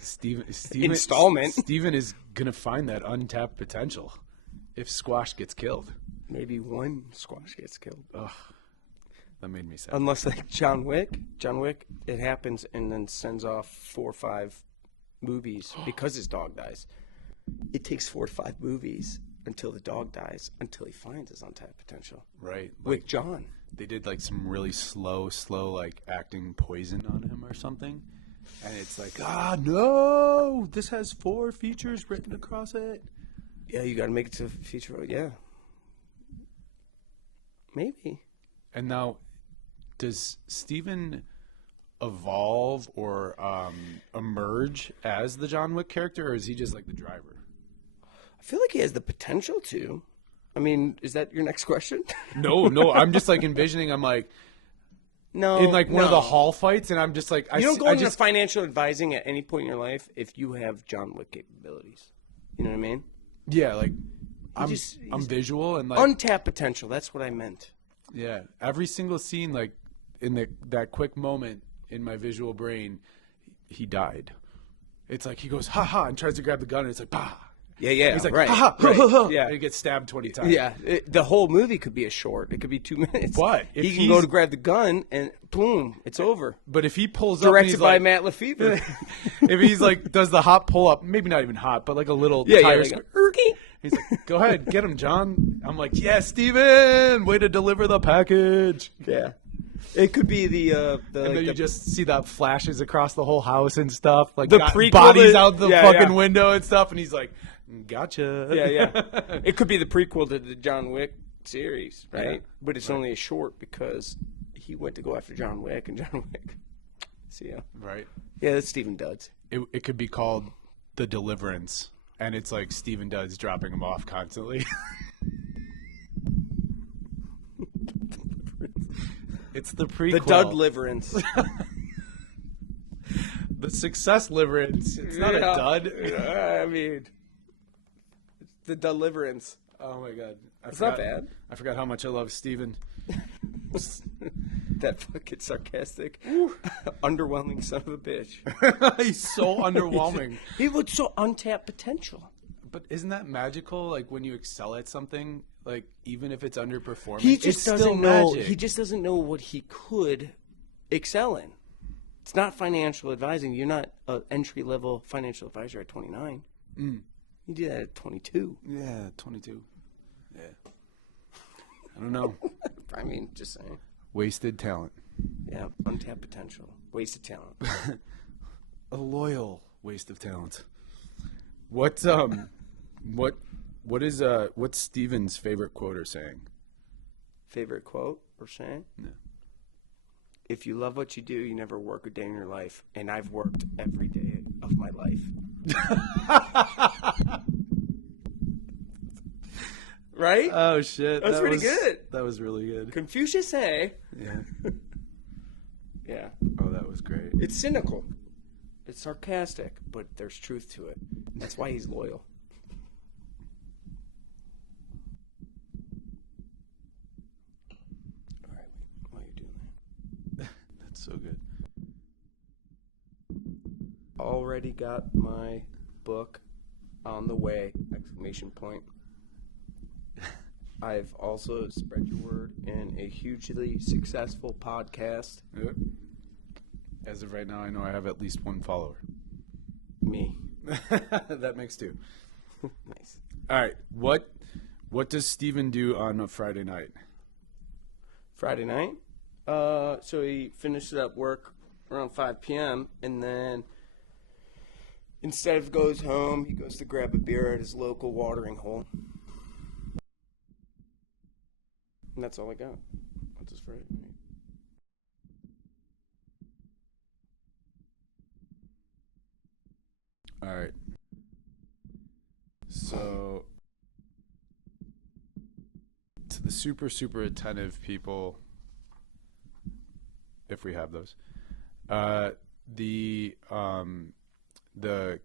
Steven installment. Steven is gonna find that untapped potential if Squash gets killed. Maybe one Squash gets killed. Ugh. That made me sad. Unless like John Wick, it happens and then sends off 4 or 5 movies because his dog dies. It takes 4 to 5 movies until the dog dies, until he finds his untapped potential. Right. With John. They did like some really slow like acting poison on him or something. And it's like, no, this has 4 features written across it. Yeah, you got to make it to feature. Yeah. Maybe. And now, does Steven evolve or emerge as the John Wick character, or is he just like the driver? I feel like he has the potential to. I mean, is that your next question? No. I'm just like envisioning. I'm like, no, in like one of the hall fights, and I'm just like, you don't go into financial advising at any point in your life if you have John Wick capabilities. You know what I mean? Yeah, like I'm visual and like untapped potential. That's what I meant. Yeah, every single scene, like in that quick moment in my visual brain, he died. It's like he goes ha ha and tries to grab the gun, and it's like bah. Yeah. He's like right, ha ha, right. Yeah, and he gets stabbed 20 times. Yeah, the whole movie could be a short. It could be 2 minutes. But if he can go to grab the gun and boom, it's over. But if he pulls directed up, by like, Matt LeFevour. if he's like does the hop pull up, maybe not even hot, but like a little tire like, He's like, go ahead, get him, John. I'm like, yeah, Steven, way to deliver the package. Yeah. It could be the And then you just see that flashes across the whole house and stuff. Like The prequel bodies to- out the yeah, fucking yeah. window and stuff. And he's like, gotcha. Yeah. It could be the prequel to the John Wick series, right? Yeah. But it's only a short because he went to go after John Wick, and John Wick. So yeah. Right. Yeah, that's Steven Dudds. It could be called The Deliverance. And it's like Steven Dudds dropping him off constantly. It's the prequel. The Dudliverance. The success liverance. It's not a dud. I mean, it's the Dudliverance. Oh my god. It's not bad. I forgot how much I love Steven. That fucking sarcastic, underwhelming son of a bitch. He's so underwhelming. He was so untapped potential. But isn't that magical? Like when you excel at something, like even if it's underperforming, He just it's still doesn't know. magic. He just doesn't know what he could excel in. It's not financial advising. You're not an entry level financial advisor at 29. You do that at 22. Yeah, 22. Yeah. I don't know. I mean, just saying. Wasted talent. Yeah, untapped potential, wasted talent. A loyal waste of talent. What's Steven's favorite quote or saying? Favorite quote or saying? No. If you love what you do, you never work a day in your life. And I've worked every day of my life. Right? Oh shit. That's pretty good. That was really good. Confucius say. Yeah. Yeah. Oh, that was great. It's cynical. It's sarcastic, but there's truth to it. That's why he's loyal. All right, while you're doing that. That's so good. Already got my book on the way! Exclamation point. I've also spread your word in a hugely successful podcast. Yep. As of right now, I know I have at least one follower. Me. That makes two. Nice. All right. What does Steven do on a Friday night? Friday night. So he finishes up work around 5 p.m. and then instead of goes home, he goes to grab a beer at his local watering hole. And that's all I got. That's his Friday night. All right. So, to the super, super attentive people, if we have those, the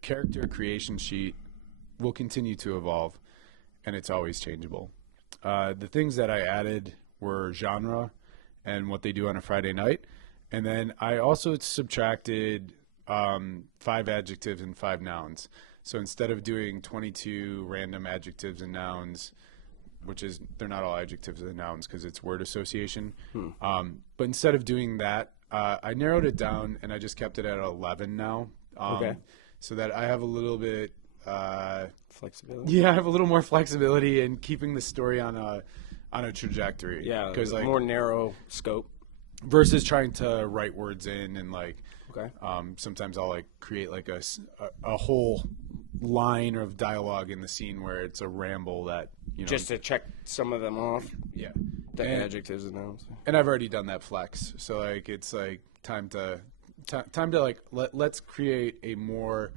character creation sheet will continue to evolve, and it's always changeable. The things that I added were genre and what they do on a Friday night, and then I also subtracted 5 adjectives and 5 nouns. So instead of doing 22 random adjectives and nouns, which is they're not all adjectives and nouns because it's word association, but instead of doing that, I narrowed it down and I just kept it at 11 now. Okay. So that I have a little bit Flexibility. yeah, I have a little more flexibility in keeping the story on a trajectory. Yeah, because like more narrow scope. versus trying to write words in and like Okay. sometimes I'll like create like a whole line of dialogue in the scene where it's a ramble that Just to check some of them off. yeah. The And- adjectives and nouns. And I've already done that flex, so like it's like time to like let's create a more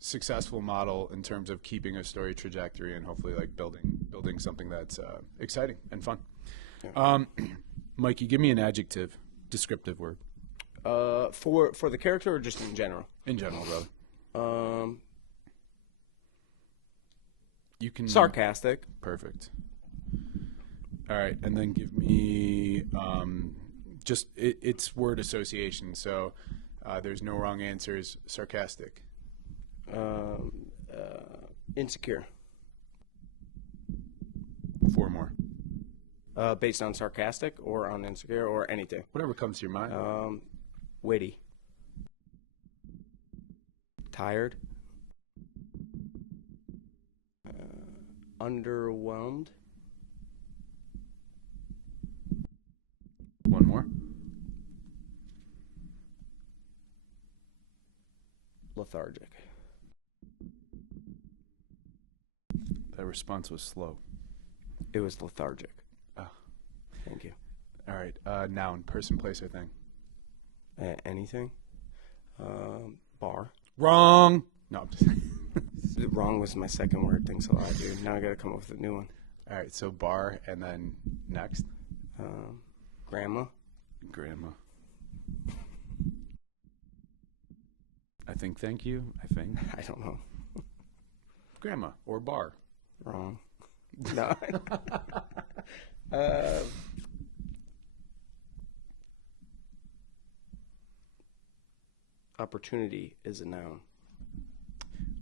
successful model in terms of keeping a story trajectory and hopefully like building something that's exciting and fun. Yeah. Mikey, give me an adjective, descriptive word For the character or just in general? in general, brother. You can Sarcastic. Perfect. All right, and then give me just it's word association. So there's no wrong answers. Sarcastic. Insecure. 4 more. Based on sarcastic or on insecure or anything. Whatever comes to your mind. Witty. Tired. Underwhelmed. One more. Lethargic. That response was slow. It was lethargic. Oh. Thank you. All right. Noun, person, place, or thing. Anything? Bar. Wrong. No, I'm just Wrong was my second word. Thanks a lot, dude. Now I gotta come up with a new one. All right, so bar, and then next. Grandma. Grandma. I think thank you. I think. I don't know. Grandma or bar. Wrong. No. Opportunity is a noun.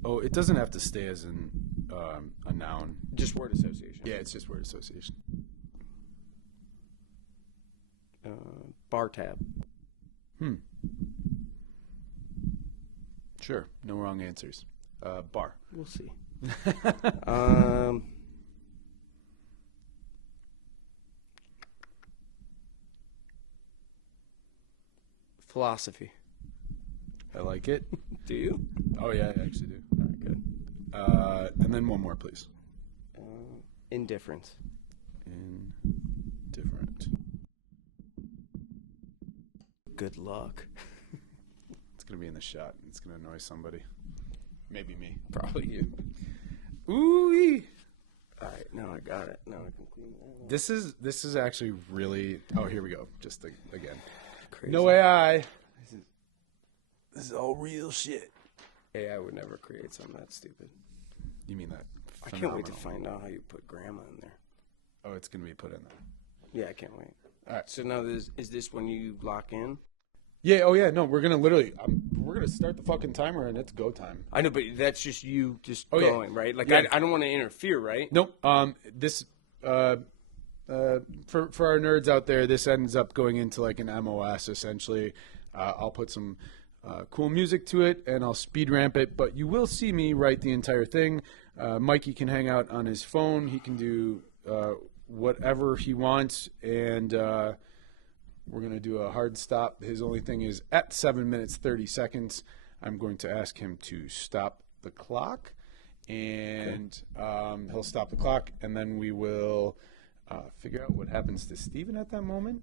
Oh, it doesn't have to stay as an a noun. Just word association. Yeah, it's just word association. Bar tab. Sure. No wrong answers. Bar. We'll see. Philosophy. I like it. Do you? Oh, yeah, I actually do. All right, good. And then one more, please. Indifference. Indifferent. Good luck. It's going to be in the shot. It's going to annoy somebody. Maybe me. Probably you. Ooh-wee. All right, now I got it. Now I can clean that up. This is actually really... Oh, here we go. Just again. Crazy. No AI. This is all real shit. AI would never create something that stupid. You mean that? I can't wait to find out how you put grandma in there. Oh, it's going to be put in there. Yeah, I can't wait. All right. So now is this when you lock in? Yeah, oh yeah, no, we're going to literally... we're going to start the fuking timer and it's go time. I know, but that's just you just Oh, yeah. going, right? Like, Yeah. I don't want to interfere, right? Nope. This... for our nerds out there, this ends up going into like an MOS, essentially. I'll put some... cool music to it, and I'll speed ramp it, but you will see me write the entire thing. Mikey can hang out on his phone. He can do whatever he wants, and we're going to do a hard stop. His only thing is at 7 minutes, 30 seconds. I'm going to ask him to stop the clock, and he'll stop the clock, and then we will figure out what happens to Steven at that moment.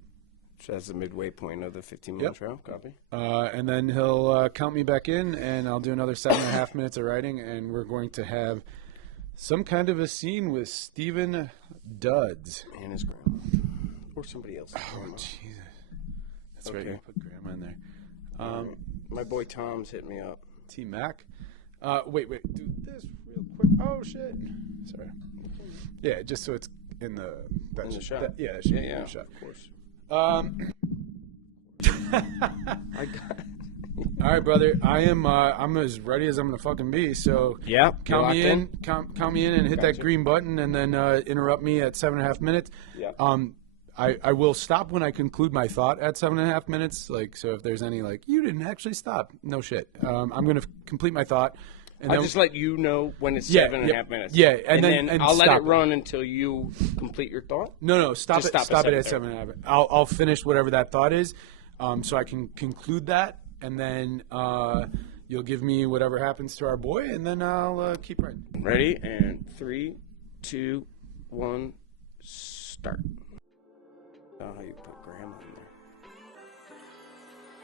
So that's the midway point of the 15-minute Yep. trial. Copy. And then he'll count me back in, and I'll do another 7.5 minutes of writing, and we're going to have some kind of a scene with Steven Dudds. And his grandma. Or somebody else's grandma. Jesus. That's right, Okay. you put grandma in there. Right. My boy Tom's hit me up. T-Mac. Wait, do this real quick. Oh, shit. Sorry. Yeah, just so it's in the... In the shot. That should be in Yeah, the shot. of course. I got it. All right, brother. I'm as ready as I'm gonna fucking be. So Yeah, count me locked in. Count me in, and hit that Gotcha. green button, and then interrupt me at 7.5 minutes. Yeah. I will stop when I conclude my thought at 7.5 minutes. Like, so if there's any like you didn't actually stop, no shit. I'm gonna complete my thought. And I'll then, just let you know when it's Yeah, 7.5 yep, minutes. yeah, and then then I'll let stop it it. run until you complete your thought. No, stop Just it. stop at Stop it at 7.5. I'll finish whatever that thought is, so I can conclude that, and then you'll give me whatever happens to our boy, and then I'll keep writing. Ready? And 3, 2, 1, start. Oh, how you put grandma in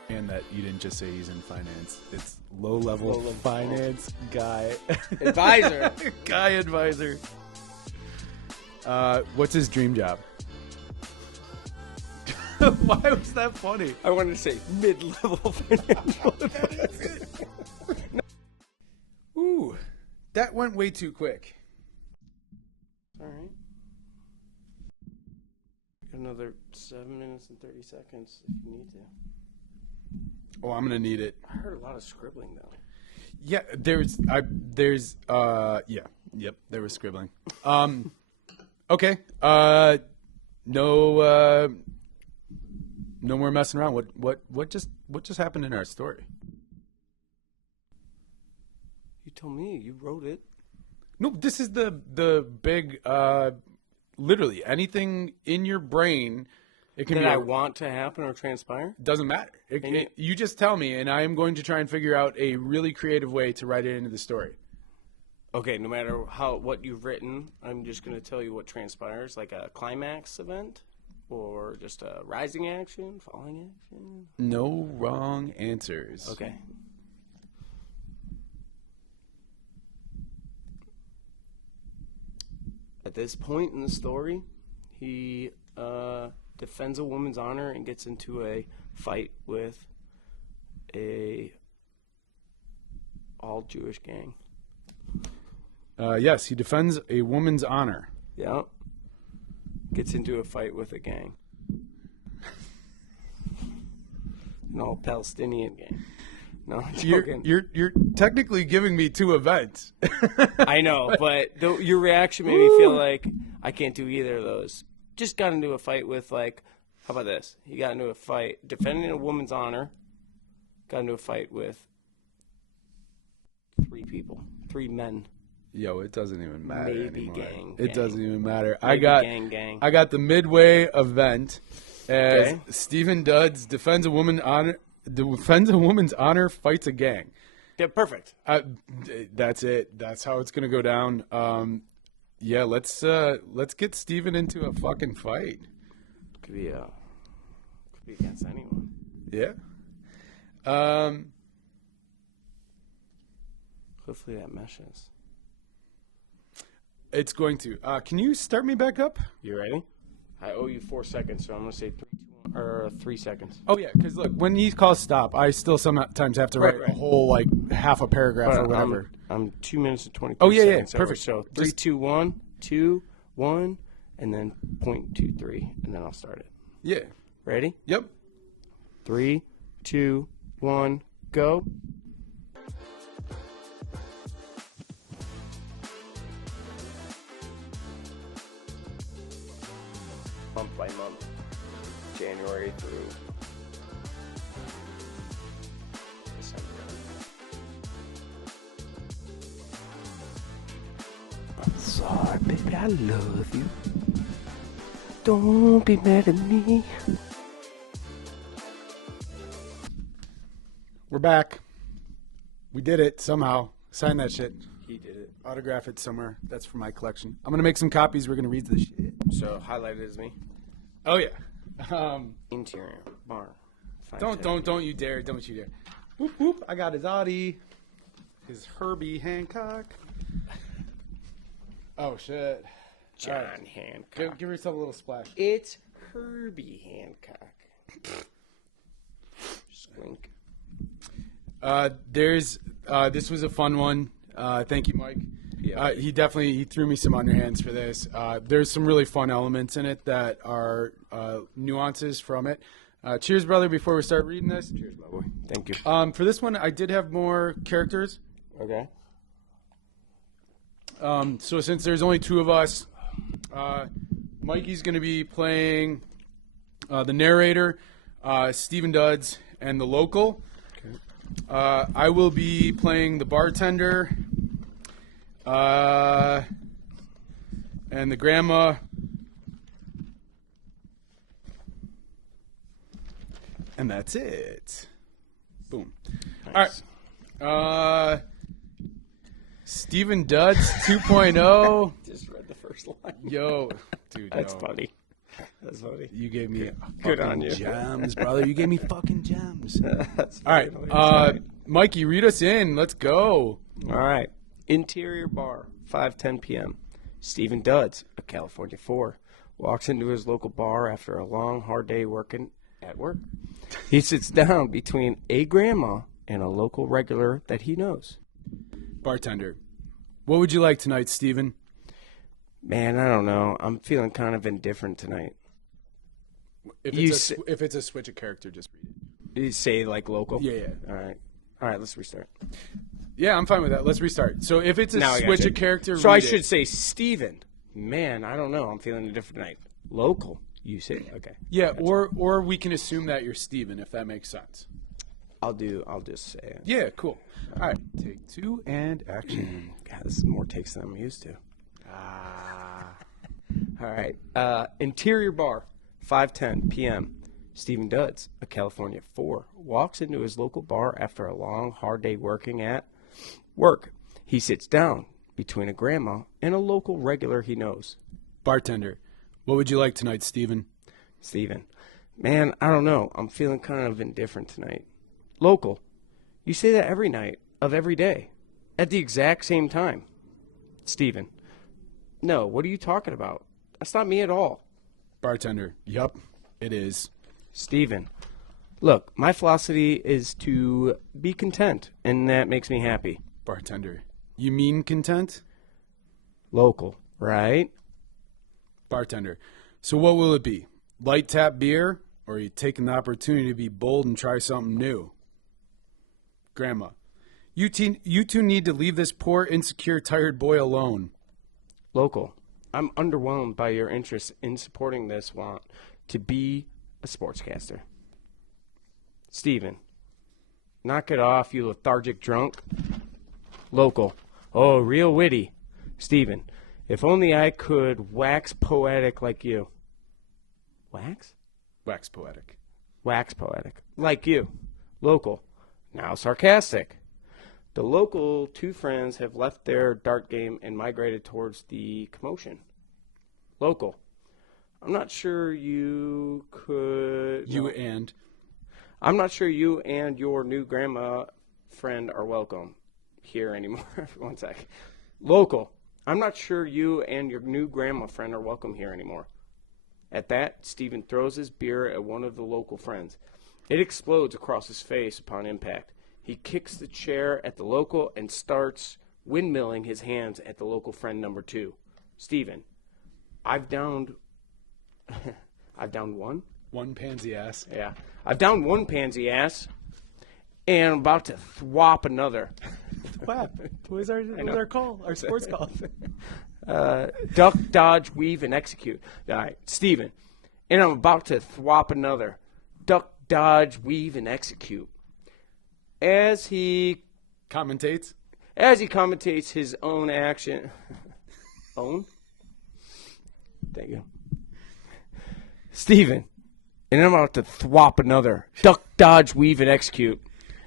there. And that you didn't just say he's in finance. It's low-level finance guy. Advisor. Guy advisor. What's his dream job? Why was that funny? I wanted to say mid-level financial advisor. Ooh, that went way too quick. All right. Another 7 minutes and 30 seconds if you need to. Oh, I'm gonna need it. I heard a lot of scribbling though. Yeah, yep, there was scribbling. Okay. No more messing around. What just happened in our story? You told me. You wrote it. No, this is the big, literally anything in your brain. It can That be I want to happen or transpire? doesn't matter. You just tell me, and I am going to try and figure out a really creative way to write it into the story. Okay, no matter what you've written, I'm just going to tell you what transpires, like a climax event or just a rising action, falling action. No wrong answers. Okay. At this point in the story, he defends a woman's honor and gets into a fight with a all Jewish gang. Yes, he defends a woman's honor. Yeah. Gets into a fight with a gang. An all Palestinian gang. No, I'm joking. You're technically giving me two events. I know, but your reaction made me feel like I can't do either of those. Just got into a fight with, like, how about this? He got into a fight defending a woman's honor. Got into a fight with 3 people, 3 men. Yo, it doesn't even matter Maybe anymore. gang. It doesn't even matter. Maybe I gang. got the midway event as Okay. Steven Dudds defends a woman's honor, fights a gang. Yeah, perfect. That's it. That's how it's gonna go down. Yeah, let's get Steven into a fucking fight. Could be against anyone. Yeah. Hopefully that meshes. It's going to. Can you start me back up? You ready? I owe you 4 seconds, so I'm gonna say 3, 2, 1, or 3 seconds. Oh yeah, because look, when he calls stop, I still sometimes have to write Right. a whole like half a paragraph or whatever. I'm 2 minutes and 23 Oh, yeah, seconds. yeah, perfect. So 3, 2, 1, 2, 1, and then 0.23, and then I'll start it. Yeah. Ready? Yep. 3, 2, 1, go. Month by month, January through December. I'm sorry, baby, I love you. Don't be mad at me. We're back. We did it somehow. Sign that shit. He did it. Autograph it somewhere. That's for my collection. I'm gonna make some copies. We're gonna read the shit. So highlighted as me. Oh yeah. Interior bar. Don't you dare. Don't you dare. Whoop whoop. I got his Audi. His Herbie Hancock. Oh shit. John All right. Hancock. Give yourself a little splash. It's Herbie Hancock. Squink. This was a fun one. Thank you, Mike. Yeah. He threw me some underhands for this. There's some really fun elements in it that are nuances from it. Cheers, brother, before we start reading this. Cheers, my boy. Thank you. For this one, I did have more characters. Okay. So since there's only 2 of us, Mikey's going to be playing the narrator, Steven Dudds, and the local. Okay. I will be playing the bartender, and the grandma, and that's it. Boom. Nice. All right. Steven Dudds 2.0. Just read the first line. Yo, dude, That's yo. funny. That's funny. You gave me Good fucking on you. gems, brother. You gave me fucking gems. That's All right, funny. Mikey, read us in. Let's go. All right. Interior bar, 5:10 p.m. Steven Dudds, a California 4, walks into his local bar after a long, hard day working at work. He sits down between a grandma and a local regular that he knows. Bartender, what would you like tonight, Steven? Man, I don't know. I'm feeling kind of indifferent tonight. If You it's a switch of character, just read it. You say like local? Yeah. All right, let's restart. Yeah, I'm fine with that. Let's restart. So if it's a Now I switch gotcha. of character, So I read should it. say Steven. Man, I don't know. I'm feeling indifferent tonight. Local. You say okay. Yeah, or we can assume that you're Steven, if that makes sense. I'll just say it. Yeah, cool. All right, take 2 and action. God, this is more takes than I'm used to. All right. Interior bar, 5:10 p.m. Steven Dudds, a California 4, walks into his local bar after a long, hard day working at work. He sits down between a grandma and a local regular he knows. Bartender, what would you like tonight, Steven? Steven, man, I don't know. I'm feeling kind of indifferent tonight. Local, you say that every night of every day at the exact same time. Steven, no, what are you talking about? That's not me at all. Bartender, yup, it is. Steven, look, my philosophy is to be content, and that makes me happy. Bartender, you mean content? Local, right? Bartender, so what will it be? Light tap beer, or are you taking the opportunity to be bold and try something new? Grandma, you two need to leave this poor, insecure, tired boy alone. Local, I'm underwhelmed by your interest in supporting this want to be a sportscaster. Steven, knock it off, you lethargic drunk. Local, oh, real witty. Steven, if only I could wax poetic like you. Wax? Wax poetic. Wax poetic. Like you. Local, now sarcastic. The local two friends have left their dart game and migrated towards the commotion. Local, I'm not sure you could... I'm not sure you and your new grandma friend are welcome here anymore. One sec. Local, I'm not sure you and your new grandma friend are welcome here anymore. At that, Steven throws his beer at one of the local friends. It explodes across his face upon impact. He kicks the chair at the local and starts windmilling his hands at the local friend number 2. Steven, I've downed one? One pansy ass. Yeah. I've downed one pansy ass, and I'm about to thwop another. What was our call? Our sports call. Duck, dodge, weave, and execute. All right, Steven, and I'm about to thwop another. Duck, dodge, weave, and execute. As he commentates his own action. Own? Thank you. Steven, and I'm about to thwop another. Duck, dodge, weave, and execute.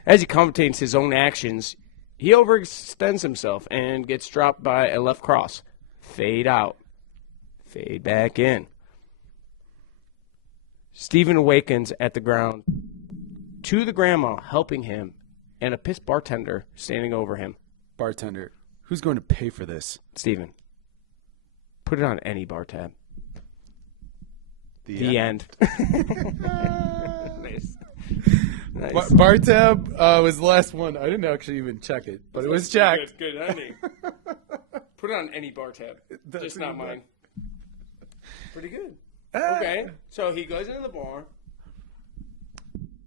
As he commentates his own actions, he overextends himself and gets dropped by a left cross. Fade out. Fade back in. Steven awakens at the ground to the grandma helping him and a pissed bartender standing over him. Bartender, who's going to pay for this? Steven, put it on any bar tab. The end. Nice. Nice. Bar tab was the last one. I didn't actually even check it, but it was checked. Good, honey. Put it on any bar tab. Just not mine. Pretty good. Okay, so he goes into the bar.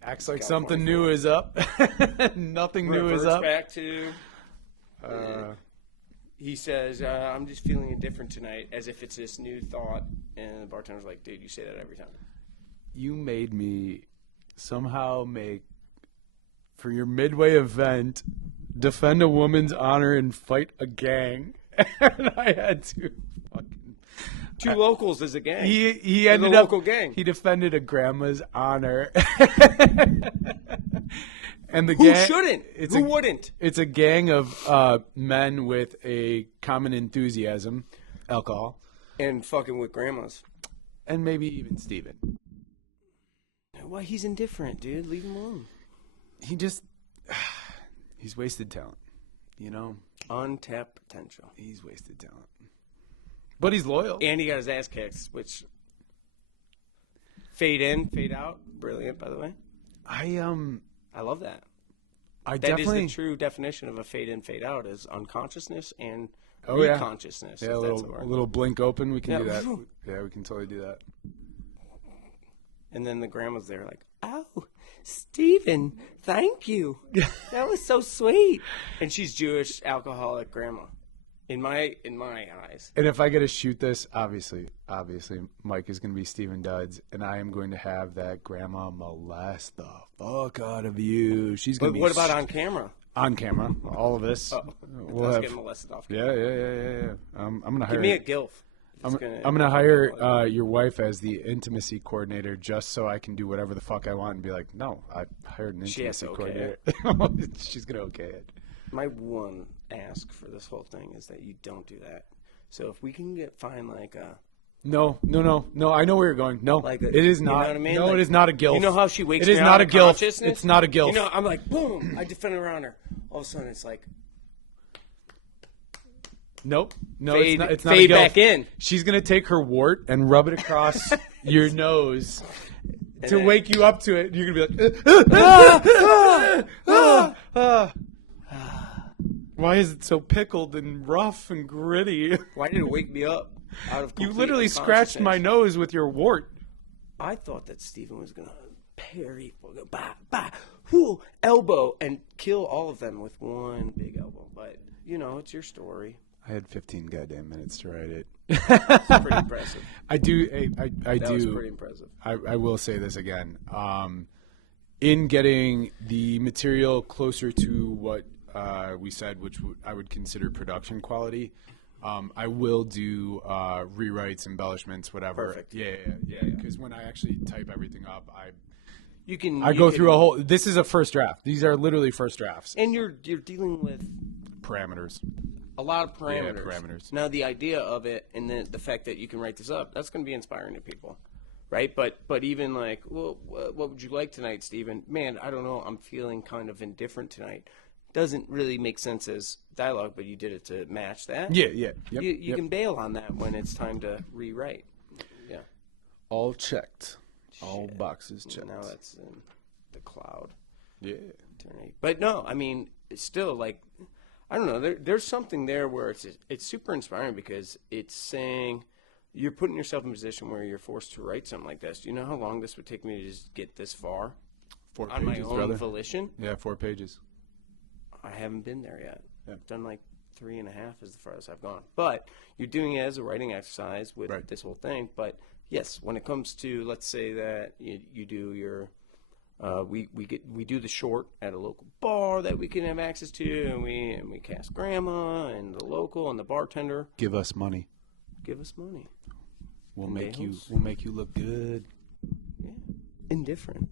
Acts like something new is up. Nothing new is up. Back to... he says, I'm just feeling indifferent tonight, as if it's this new thought. And the bartender's like, dude, you say that every time. You made me somehow for your midway event, defend a woman's honor and fight a gang. And I had to fucking... Two locals is a gang. He ended a up... local gang. He defended a grandma's honor. And the Who gang, shouldn't? Who wouldn't? It's a gang of men with a common enthusiasm, alcohol. And fucking with grandmas. And maybe even Steven. Why, he's indifferent, dude. Leave him alone. He's wasted talent, you know? Untapped potential. He's wasted talent. But he's loyal. And he got his ass kicked, which... Fade in, fade out. Brilliant, by the way. I love that. That is the true definition of a fade in, fade out, is unconsciousness and yeah. reconsciousness. Yeah, a little blink open. We can do that. Yeah, we can totally do that. And then the grandma's there like, oh, Steven, thank you. That was so sweet. And she's Jewish, alcoholic grandma. In my eyes. And if I get to shoot this, obviously, Mike is going to be Steven Dudds, and I am going to have that grandma molest the fuck out of you. She's going But to be. what about on camera? On camera? All of this. We'll get molested off camera. Yeah. I'm going to hire. Give me a gilf. I'm going to hire your wife as the intimacy coordinator just so I can do whatever the fuck I want and be like, no, I hired an intimacy coordinator. She's going to okay it. My one ask for this whole thing is that you don't do that. So if we can find like a... No. I know where you're going. No, like it is not. You know what I mean? No, like, it is not a gilf. You know how she wakes me up? It is not a gilf. It's not a gilf. You know, I'm like, boom, I defend around her. All of a sudden, it's like... Nope. No, fade, it's not fade a gilf. back in. She's going to take her wart and rub it across your nose to wake you up to it. You're going to be like, why is it so pickled and rough and gritty? Why did it wake me up out of You complete literally scratched my nose with your wart. I thought that Steven was going to parry, elbow, and kill all of them with one big elbow. But, you know, it's your story. I had 15 goddamn minutes to write it. It's pretty impressive. I do. That was pretty impressive. I will say this again. In getting the material closer to what we said, which I would consider production quality, I will do rewrites, embellishments, whatever. Perfect. Yeah. Because when I actually type everything up, I go through a whole. This is a first draft. These are literally first drafts. And you're dealing with Parameters. a lot of parameters. Yeah, parameters. Now, the idea of it and the fact that you can write this up, that's going to be inspiring to people, right? But even like, well, what would you like tonight, Steven? Man, I don't know. I'm feeling kind of indifferent tonight. Doesn't really make sense as dialogue, but you did it to match that. Yeah. Yep, You can bail on that when it's time to rewrite. Yeah. All checked. All boxes checked. Now that's in the cloud. Yeah. But no, I mean, it's still like, I don't know. There's something there where it's super inspiring because it's saying you're putting yourself in a position where you're forced to write something like this. Do you know how long this would take me to just get this far? 4 on pages, my own brother. volition? Yeah, 4 pages. I haven't been there yet. Yeah. I've done like 3.5 is the farthest I've gone. But you're doing it as a writing exercise with this whole thing. But yes, when it comes to, let's say that you do your we do the short at a local bar that we can have access to, and we cast grandma and the local and the bartender. Give us money. Give us money. We'll make you look good. Yeah, indifferent.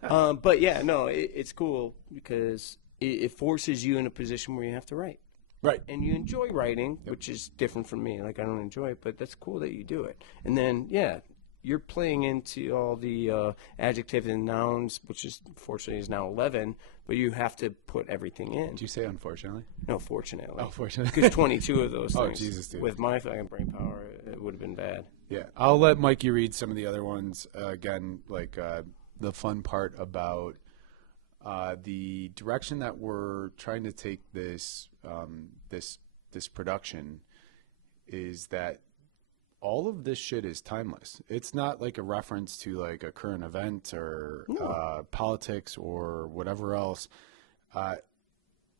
But yeah, no, it's cool because it forces you in a position where you have to write. Right. And you enjoy writing, which is different from me. Like, I don't enjoy it, but that's cool that you do it. And then, yeah, you're playing into all the adjectives and nouns, which is, fortunately, is now 11, but you have to put everything in. Did you say unfortunately? No, fortunately. Oh, fortunately. Because 22 of those things. Oh, Jesus, dude. With my fucking brain power, it would have been bad. Yeah. I'll let Mikey read some of the other ones. Again, like the fun part about the direction that we're trying to take this this production is that all of this shit is timeless. It's not like a reference to like a current event or politics or whatever else.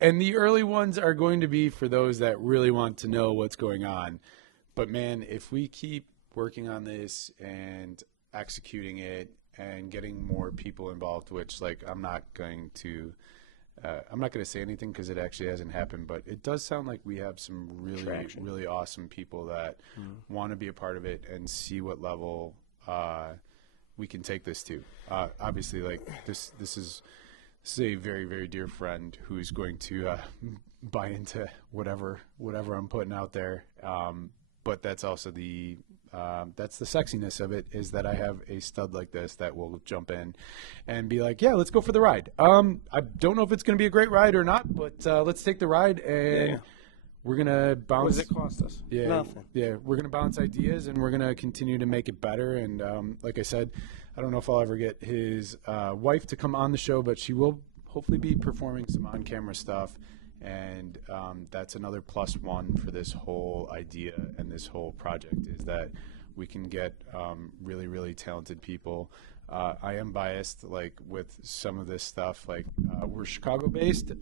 And the early ones are going to be for those that really want to know what's going on. But man, if we keep working on this and executing it and getting more people involved, which like I'm not going to say anything because it actually hasn't happened, but it does sound like we have some really awesome people that want to be a part of it and see what level we can take this to. Obviously, like this is a very, very dear friend who's going to buy into whatever I'm putting out there. But that's also that's the sexiness of it, is that I have a stud like this that will jump in and be like, yeah, let's go for the ride. I don't know if it's going to be a great ride or not, but let's take the ride and we're going to bounce. What does it cost us? Yeah, Nothing. Yeah, we're going to bounce ideas and we're going to continue to make it better. And like I said, I don't know if I'll ever get his wife to come on the show, but she will hopefully be performing some on-camera stuff. And that's another +1 for this whole idea and this whole project, is that we can get really, really talented people. I am biased, like with some of this stuff. Like we're Chicago-based.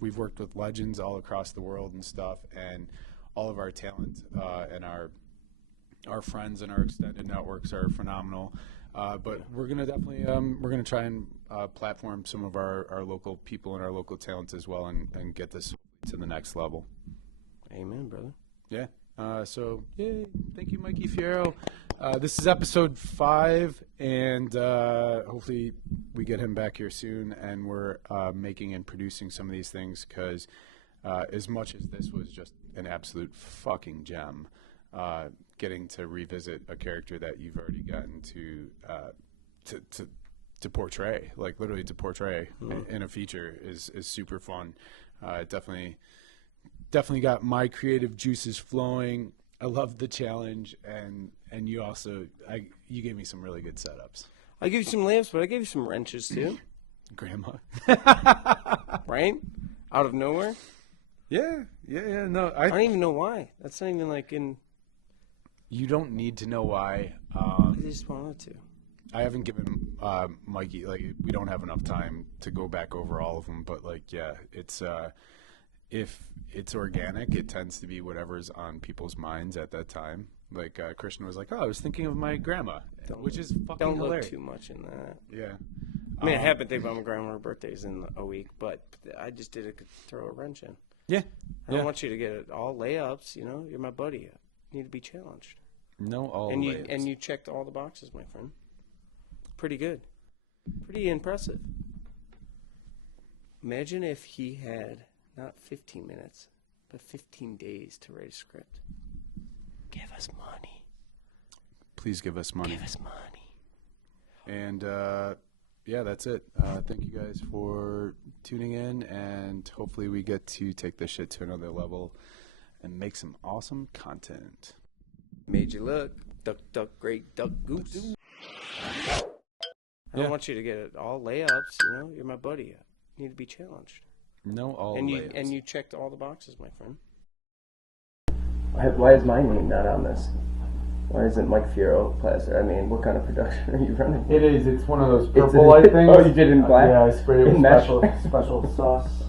we've worked with legends all across the world and stuff, and all of our talent and our friends and our extended networks are phenomenal. But we're gonna definitely we're gonna try and platform some of our local people and our local talents as well, and get this to the next level. Amen, brother. Yeah. So yay! Thank you, Mikey Fierro. This is episode 5, and hopefully we get him back here soon. And we're making and producing some of these things because as much as this was just an absolute fucking gem, getting to revisit a character that you've already gotten to portray, like literally to portray in a feature is super fun. Definitely got my creative juices flowing. I love the challenge, and you also you gave me some really good setups. I gave you some lamps, but I gave you some wrenches too. Grandma. Right? Out of nowhere? Yeah. No, I don't even know why. That's not even like in... You don't need to know why. I just wanted to. I haven't given Mikey, like, we don't have enough time to go back over all of them, but like, yeah, it's if it's organic, it tends to be whatever's on people's minds at that time. Like Christian was like, "Oh, I was thinking of my grandma," which is fucking don't hilarious. look too much in that. Yeah. I mean, I have been thinking about my grandma's birthdays in a week, but I just did throw a wrench in. Yeah. I don't want you to get it all layups. You know, you're my buddy. You need to be challenged. No, all and layups. you checked all the boxes, my friend. Pretty good. Pretty impressive. Imagine if he had not 15 minutes, but 15 days to write a script. Give us money. Please give us money. Give us money. And yeah, that's it. Thank you guys for tuning in, and hopefully we get to take this shit to another level and make some awesome content. Made you look. Duck, duck, great duck, goose. I don't want you to get it all layups. You know, you're my buddy. You need to be challenged. No, all layups. And you checked all the boxes, my friend. Why is my name not on this? Why isn't Mike Fierro plastered? I mean, what kind of production are you running? It is. It's one of those purple light things. Oh, you did it in black? Yeah, I sprayed it with In mesh? special sauce.